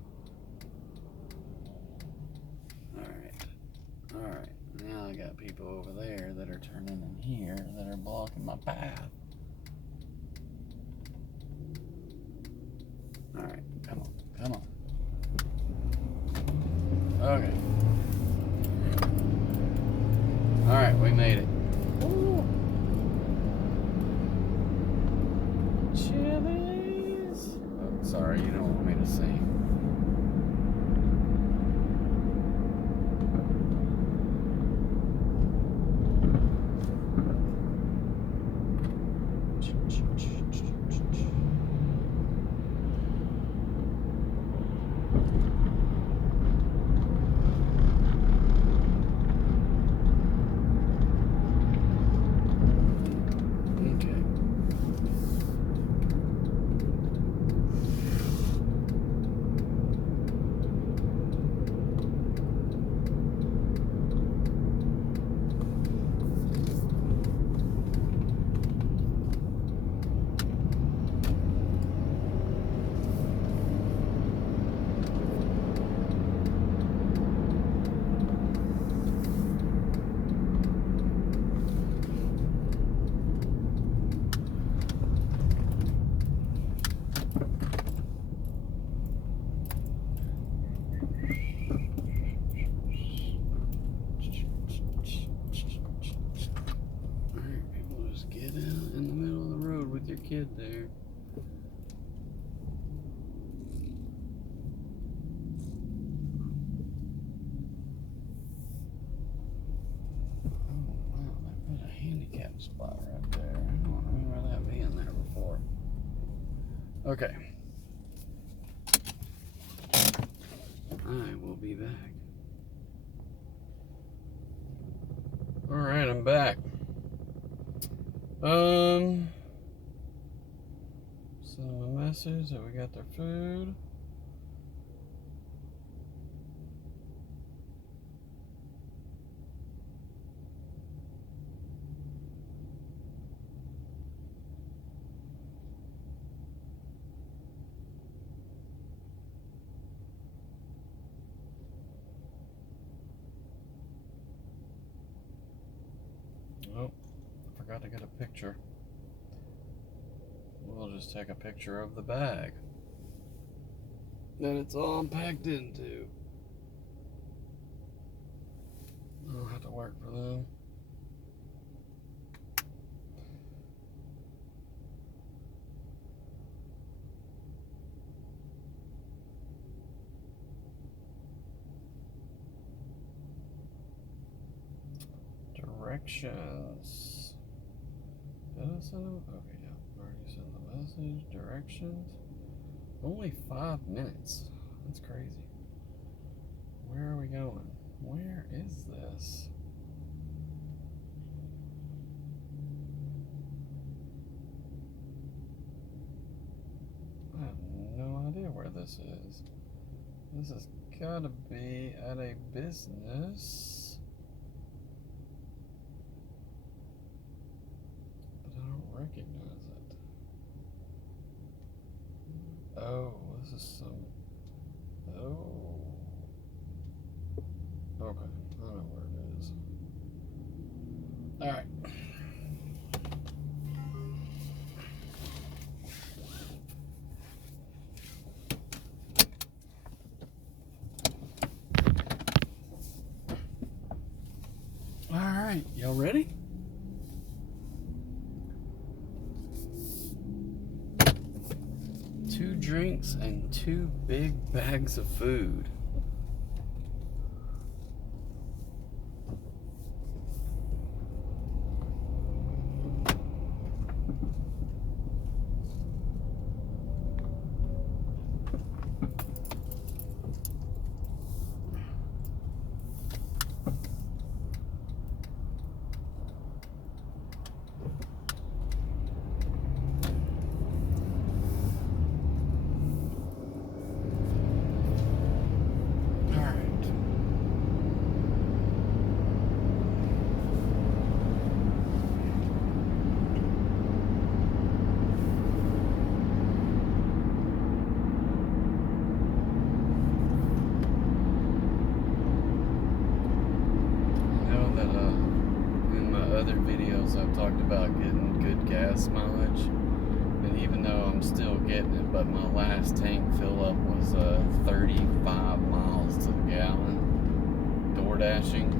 Alright, now I got people over there that are turning in here that are blocking my path. Alright, come on. Okay. Alright, we made it. Ooh. Chili's. Oh, sorry, you don't want me to sing. Kid there. Oh wow, they put a handicap spot right there. I don't remember that being there before. Okay. I will be back. Alright, I'm back. Send them a message that we got their food. Oh, I forgot to get a picture. We'll just take a picture of the bag that it's all packed into. I don't have to work for them. Directions. Did I send them? Okay, yeah. Already sent the message. Directions. Only 5 minutes. That's crazy. Where are we going? Where is this? I have no idea where this is. This has gotta be at a business. But I don't recognize it. Oh, this is some... Oh. Okay, I know where it is. Alright. Alright, y'all ready? Two drinks and 2 big bags of food. other videos I've talked about getting good gas mileage, and even though I'm still getting it, but my last tank fill up was 35 miles to the gallon DoorDashing,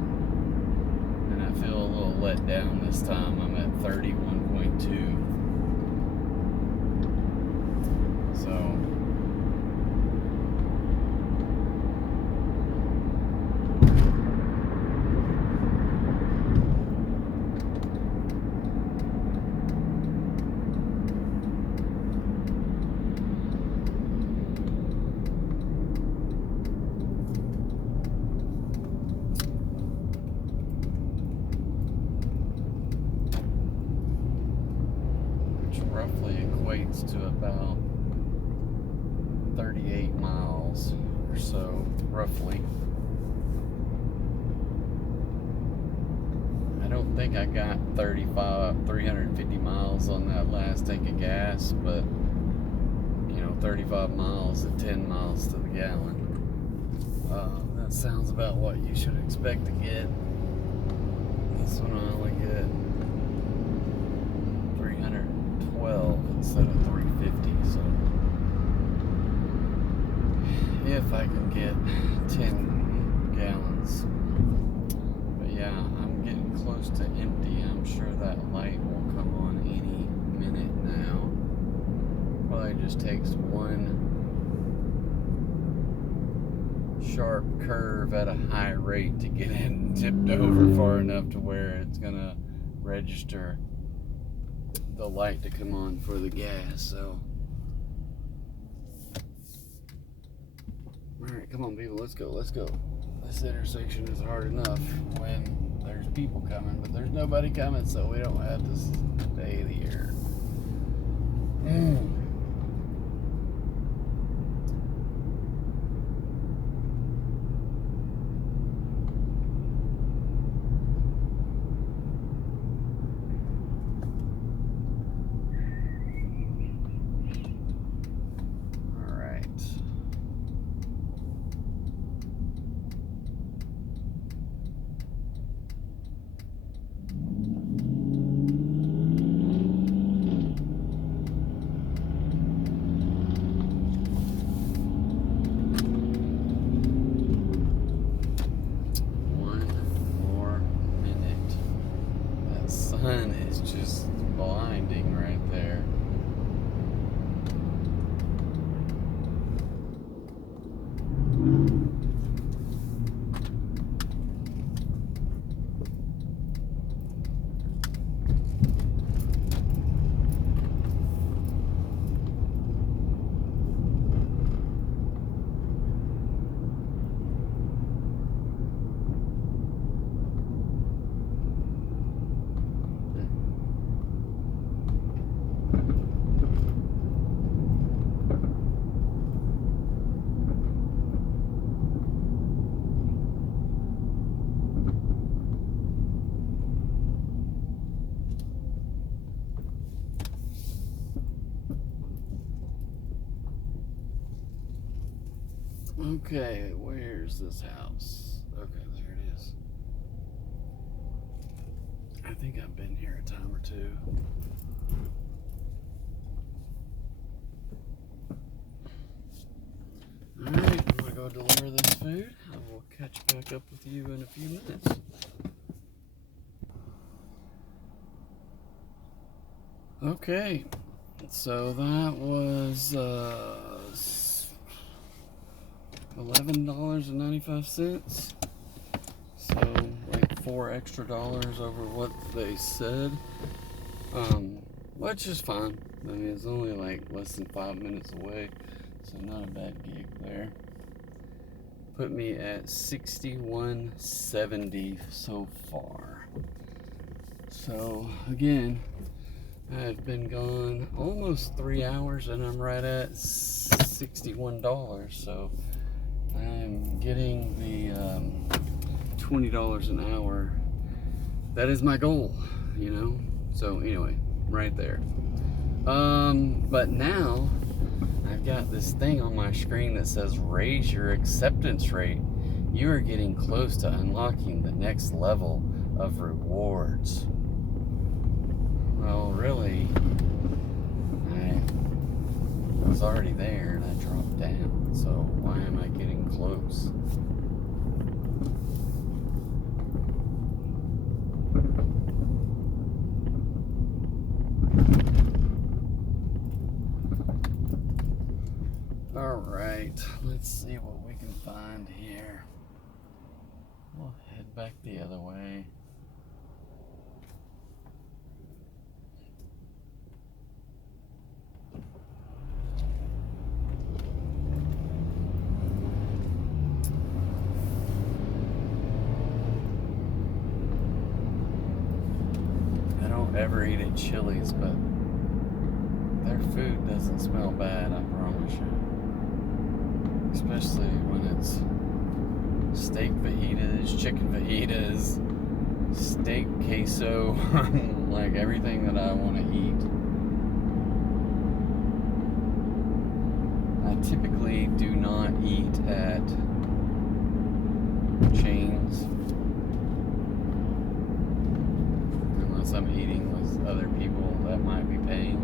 and I feel a little let down this time. I'm at 31.2. So roughly equates to about 38 miles or so, roughly. I don't think I got 350 miles on that last tank of gas, but 35 miles at 10 miles to the gallon. That sounds about what you should expect to get. This one I only get 312 instead of 350, so if I can get 10 gallons. But yeah, I'm getting close to empty. I'm sure that light will come on any minute now. Probably just takes one sharp curve at a high rate to get it tipped over far enough to where it's gonna register the light to come on for the gas. So alright, come on people, let's go. This intersection is hard enough when there's people coming, but there's nobody coming, so we don't have to stay here. Sun is just blinding right there. Okay, where's this house? Okay, there it is. I think I've been here a time or two. Alright, I'm gonna go deliver this food. I will catch back up with you in a few minutes. Okay, so that was $11.95. So like $4 extra over what they said, which is fine. I mean, it's only like less than 5 minutes away, so not a bad gig there. Put me at $61.70 so far. So again, I've been gone almost 3 hours and I'm right at $61. So I'm getting the $20 an hour. That is my goal, So anyway, right there. But now I've got this thing on my screen that says raise your acceptance rate. You are getting close to unlocking the next level of rewards. Well, really, I was already there and I dropped down, so why am I getting close? Alright, let's see what we can find here. We'll head back the other way. I don't ever eat at Chili's, but their food doesn't smell bad, I promise you. Especially when it's steak fajitas, chicken fajitas, steak queso, like everything that I want to eat. I typically do not eat at chains unless I'm eating with other people that might be paying.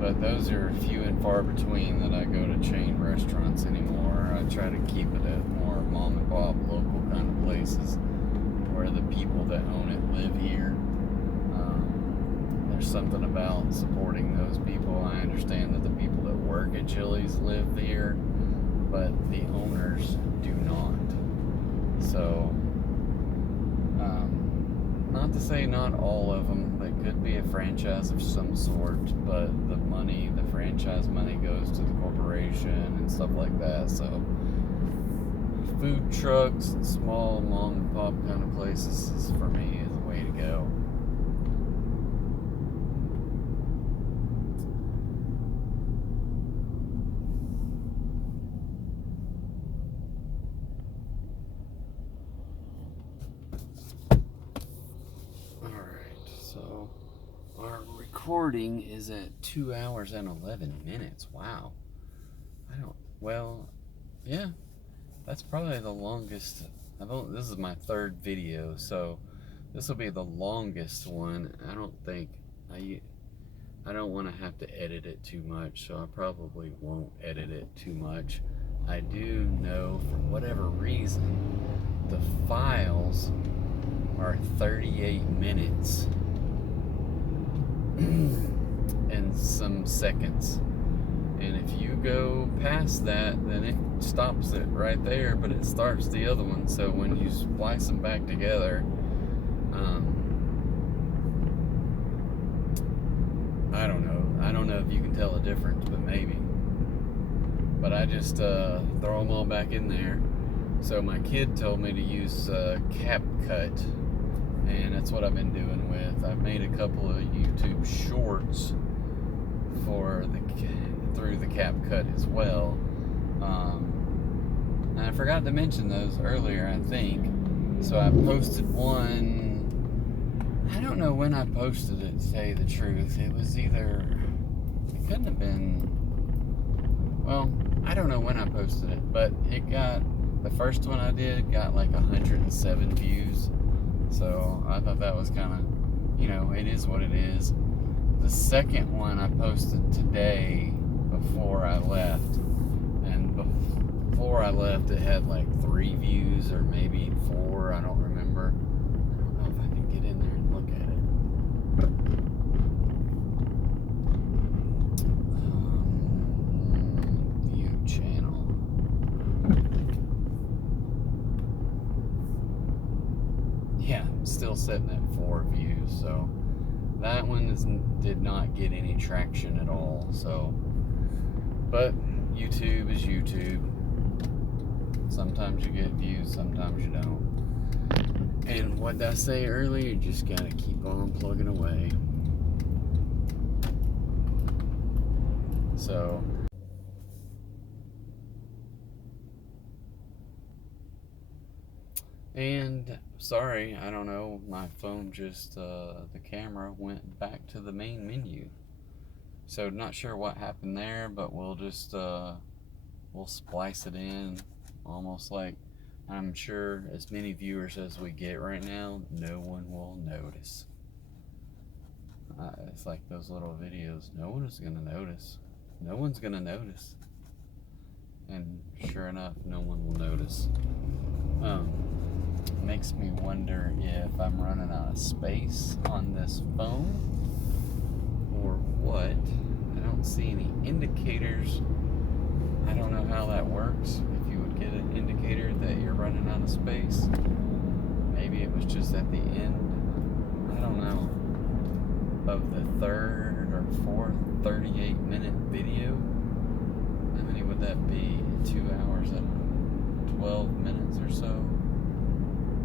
But those are few and far between that I go to chain restaurants anymore. I try to keep it at more mom and pop, local kind of places where the people that own it live here. There's something about supporting those people. I understand that the people that work at Chili's live here, but the owners do not. So, not to say not all of them. They could be a franchise of some sort, but the franchise money goes to the corporation and stuff like that. So, food trucks and small mom and pop kind of places, for me, is the way to go. So our recording is at 2 hours and 11 minutes. Wow. Yeah, that's probably the longest. This is my third video, so this will be the longest one. I don't want to have to edit it too much, so I probably won't edit it too much. I do know, for whatever reason, the files are 38 minutes and some seconds, and if you go past that, then it stops it right there, but it starts the other one. So when you splice them back together, I don't know if you can tell the difference, but maybe. But I just throw them all back in there. So my kid told me to use CapCut, and that's what I've been doing with. I've made a couple of YouTube shorts through the CapCut as well. And I forgot to mention those earlier, I think. So I posted one. I don't know when I posted it, to tell you the truth. It couldn't have been. Well, I don't know when I posted it, but the first one I did got like 107 views. So I thought that was kind of, it is what it is. The second one I posted today before I left. And before I left, it had like 3 views or maybe 4. I don't remember. I don't know if I can get in there and look at it. View channel. Yeah, still sitting at 4 views, so that one did not get any traction at all. So, but YouTube is YouTube. Sometimes you get views, sometimes you don't. And what did I say earlier? You just gotta keep on plugging away. So, and sorry, I don't know, my phone just, the camera went back to the main menu. So not sure what happened there, but we'll just, we'll splice it in almost like, I'm sure as many viewers as we get right now, no one will notice. It's like those little videos. No one is going to notice. No one's going to notice. And sure enough, no one will notice. Makes me wonder if I'm running out of space on this phone or what. I don't see any indicators. I don't know how that works. If you would get an indicator that you're running out of space, maybe it was just at the end. I don't know. Of the third or fourth 38-minute video, how many would that be? 2 hours and 12 minutes or so.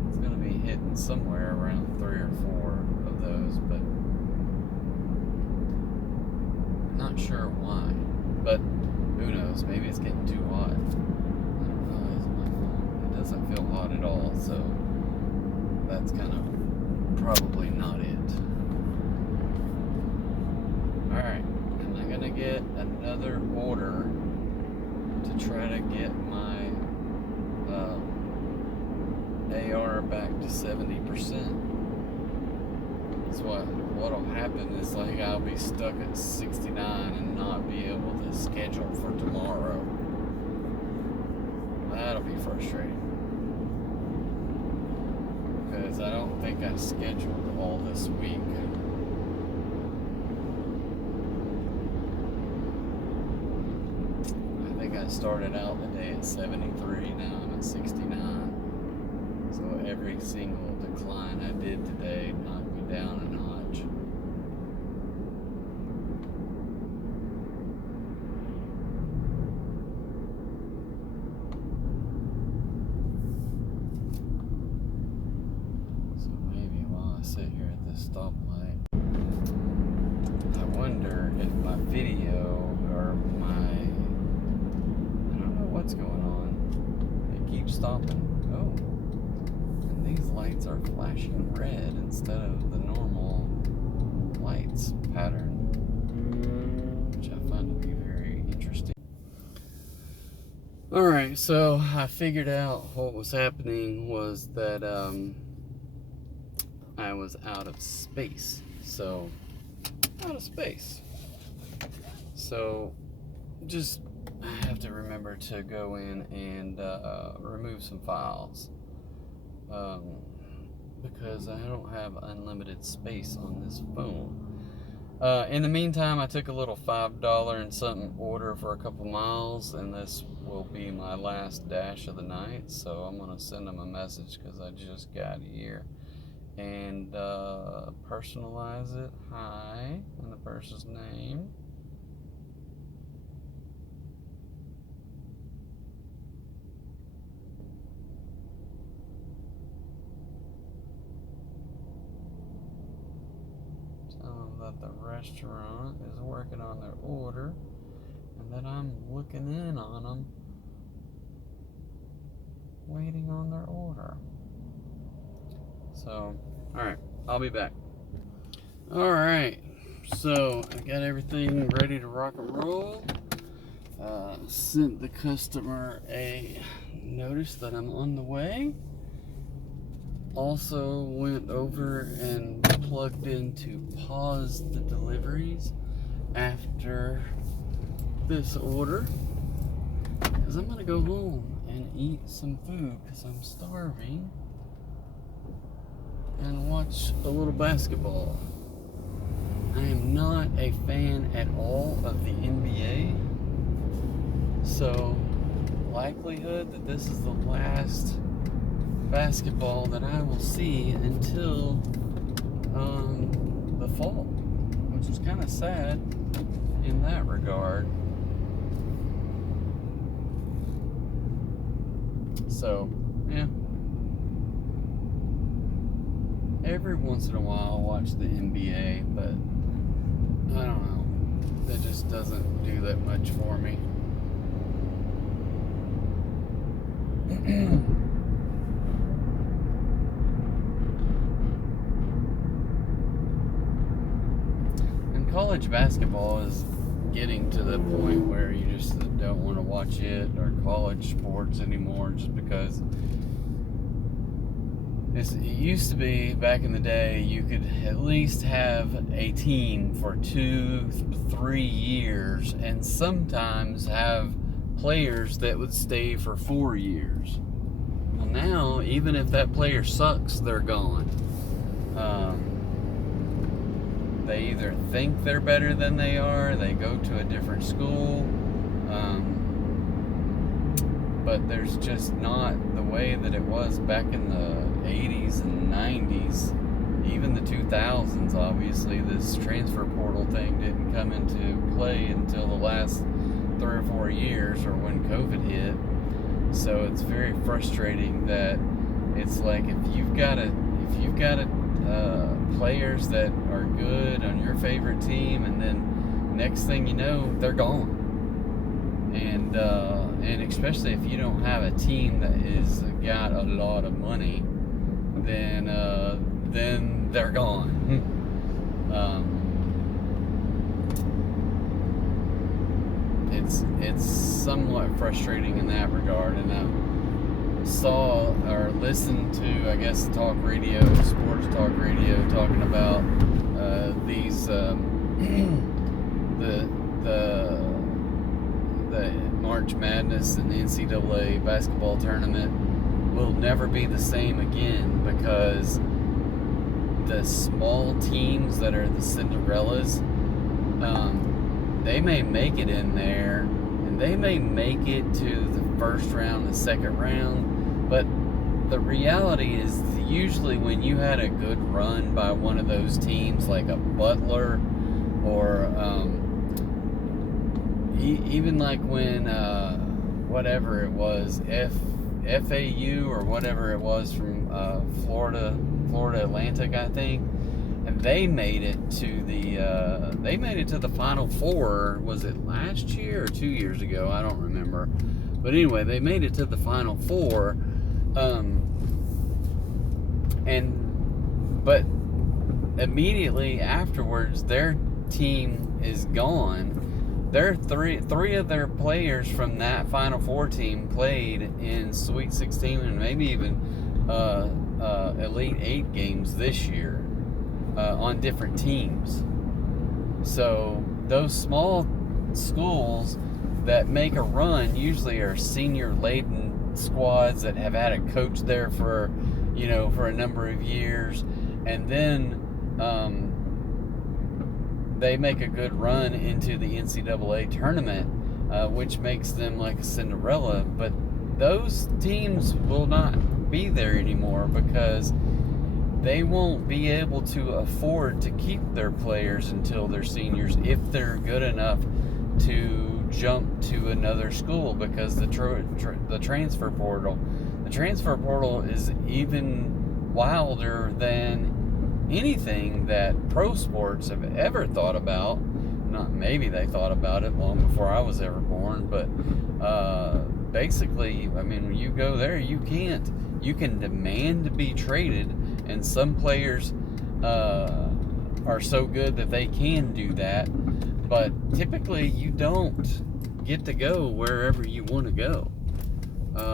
It's going to be hitting somewhere around 3 or 4 of those, but I'm not sure why. But who knows? Maybe it's getting too hot. I don't know. It's my phone. It doesn't feel hot at all, so that's kind of probably not it. Alright, am I going to get another order to try to get my AR back to 70%? That's what'll happen is like I'll be stuck at 69 and not be able to schedule for tomorrow. That'll be frustrating. Because I don't think I scheduled all this week. I started out the day at 73, now I'm at 69. So every single decline I did today knocked me down a notch. So maybe while I sit here at this stoplight, I wonder if my video or what's going on. It keeps stopping. Oh. And these lights are flashing red instead of the normal lights pattern, which I find to be very interesting. Alright, so I figured out what was happening was that I was out of space. So, just I have to remember to go in and remove some files because I don't have unlimited space on this phone. In the meantime, I took a little $5 and something order for a couple miles, and this will be my last dash of the night, so I'm going to send them a message because I just got here and personalize it. Hi, and the person's name. That the restaurant is working on their order and that I'm looking in on them waiting on their order. So, alright, I'll be back. Alright, so I got everything ready to rock and roll. Sent the customer a notice that I'm on the way. Also went over and plugged in to pause the deliveries after this order because I'm gonna go home and eat some food because I'm starving and watch a little basketball. I am not a fan at all of the NBA, so likelihood that this is the last basketball that I will see until the fall, which is kind of sad in that regard. So, yeah. Every once in a while I'll watch the NBA, but I don't know. That just doesn't do that much for me. And college basketball is getting to the point where you just don't want to watch it or college sports anymore, just because It used to be back in the day you could at least have a team for 2-3 years, and sometimes have players that would stay for 4 years. Well, now even if that player sucks, they're gone. They either think they're better than they are, they go to a different school, but there's just not the way that it was back in the 80s and 90s, even the 2000s. Obviously, this transfer portal thing didn't come into play until the last 3 or 4 years, or when COVID hit. So it's very frustrating that it's like if you've got players that are good on your favorite team, and then next thing you know, they're gone. And especially if you don't have a team that is got a lot of money, then they're gone. It's somewhat frustrating in that regard. And I saw or listened to, I guess, sports talk radio, talking about these the March Madness and the NCAA basketball tournament will never be the same again, because the small teams that are the Cinderellas, they may make it in there, and they may make it to the first round, the second round, but the reality is usually when you had a good run by one of those teams, like a Butler, or even like when whatever it was, FAU or whatever it was from Florida Atlantic, I think, and they made it to the Final Four. Was it last year or 2 years ago? I don't remember. But anyway, they made it to the Final Four, but immediately afterwards, their team is gone. Three of their players from that Final Four team played in Sweet 16 and maybe even Elite 8 games this year on different teams. So those small schools that make a run usually are senior-laden squads that have had a coach there for a number of years, and then they make a good run into the NCAA tournament, which makes them like a Cinderella. But those teams will not be there anymore, because they won't be able to afford to keep their players until they're seniors if they're good enough to jump to another school, because the transfer portal is even wilder than anything that pro sports have ever thought about. Not maybe they thought about it long before I was ever born, but basically, I mean, when you go there, you can demand to be traded, and some players are so good that they can do that, but typically you don't get to go wherever you want to go.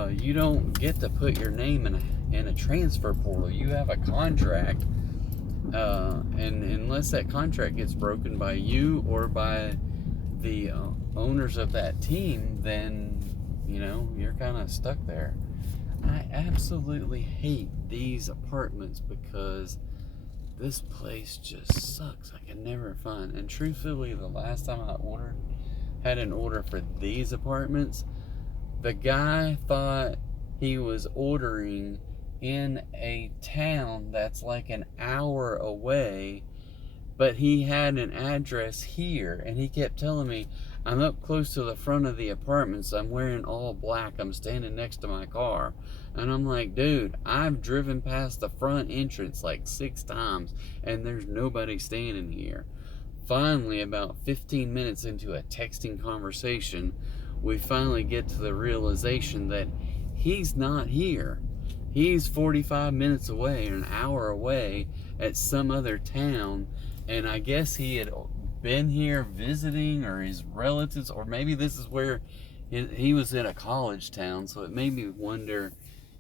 You don't get to put your name in a transfer portal. You have a contract, and unless that contract gets broken by you or by the owners of that team, then you're kind of stuck there. I absolutely hate these apartments because this place just sucks. I can never find. And truthfully, the last time I had an order for these apartments, the guy thought he was ordering in a town that's like an hour away, but he had an address here, and he kept telling me, I'm up close to the front of the apartments, I'm wearing all black, I'm standing next to my car. And I'm like, dude, I've driven past the front entrance like 6 times, and there's nobody standing here. Finally, about 15 minutes into a texting conversation, we finally get to the realization that he's not here. He's 45 minutes away, an hour away, at some other town, and I guess he had been here visiting, or his relatives, or maybe this is where he was in a college town. So it made me wonder,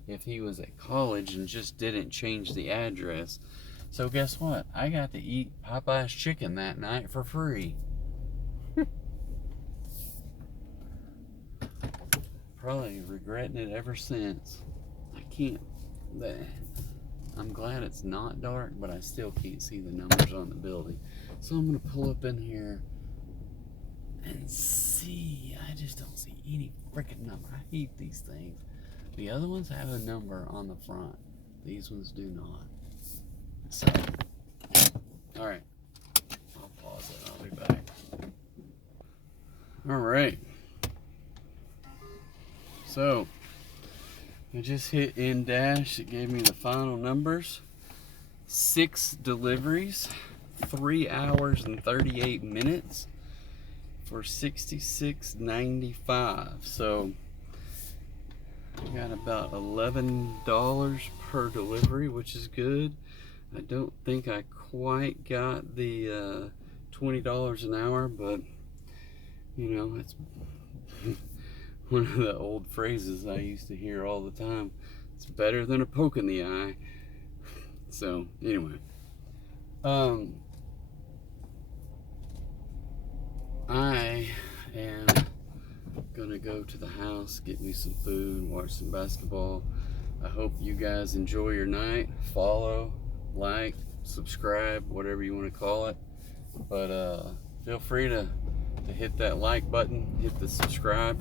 if he was at college and just didn't change the address. So guess what? I got to eat Popeye's chicken that night for free. Probably regretting it ever since. I can't. I'm glad it's not dark, but I still can't see the numbers on the building. So I'm gonna pull up in here and see. I just don't see any freaking number. I hate these things. The other ones have a number on the front. These ones do not. So, all right. I'll pause it. I'll be back. All right. So, I just hit in dash. It gave me the final numbers. 6 deliveries, 3 hours and 38 minutes for $66.95. So I got about $11 per delivery, which is good. I don't think I quite got the $20 an hour, but you know, it's one of the old phrases I used to hear all the time. It's better than a poke in the eye. So anyway, I am gonna go to the house, get me some food, watch some basketball. I hope you guys enjoy your night. Follow, like, subscribe, whatever you want to call it. But feel free to hit that like button, hit the subscribe,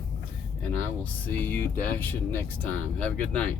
and I will see you dashing next time. Have a good night.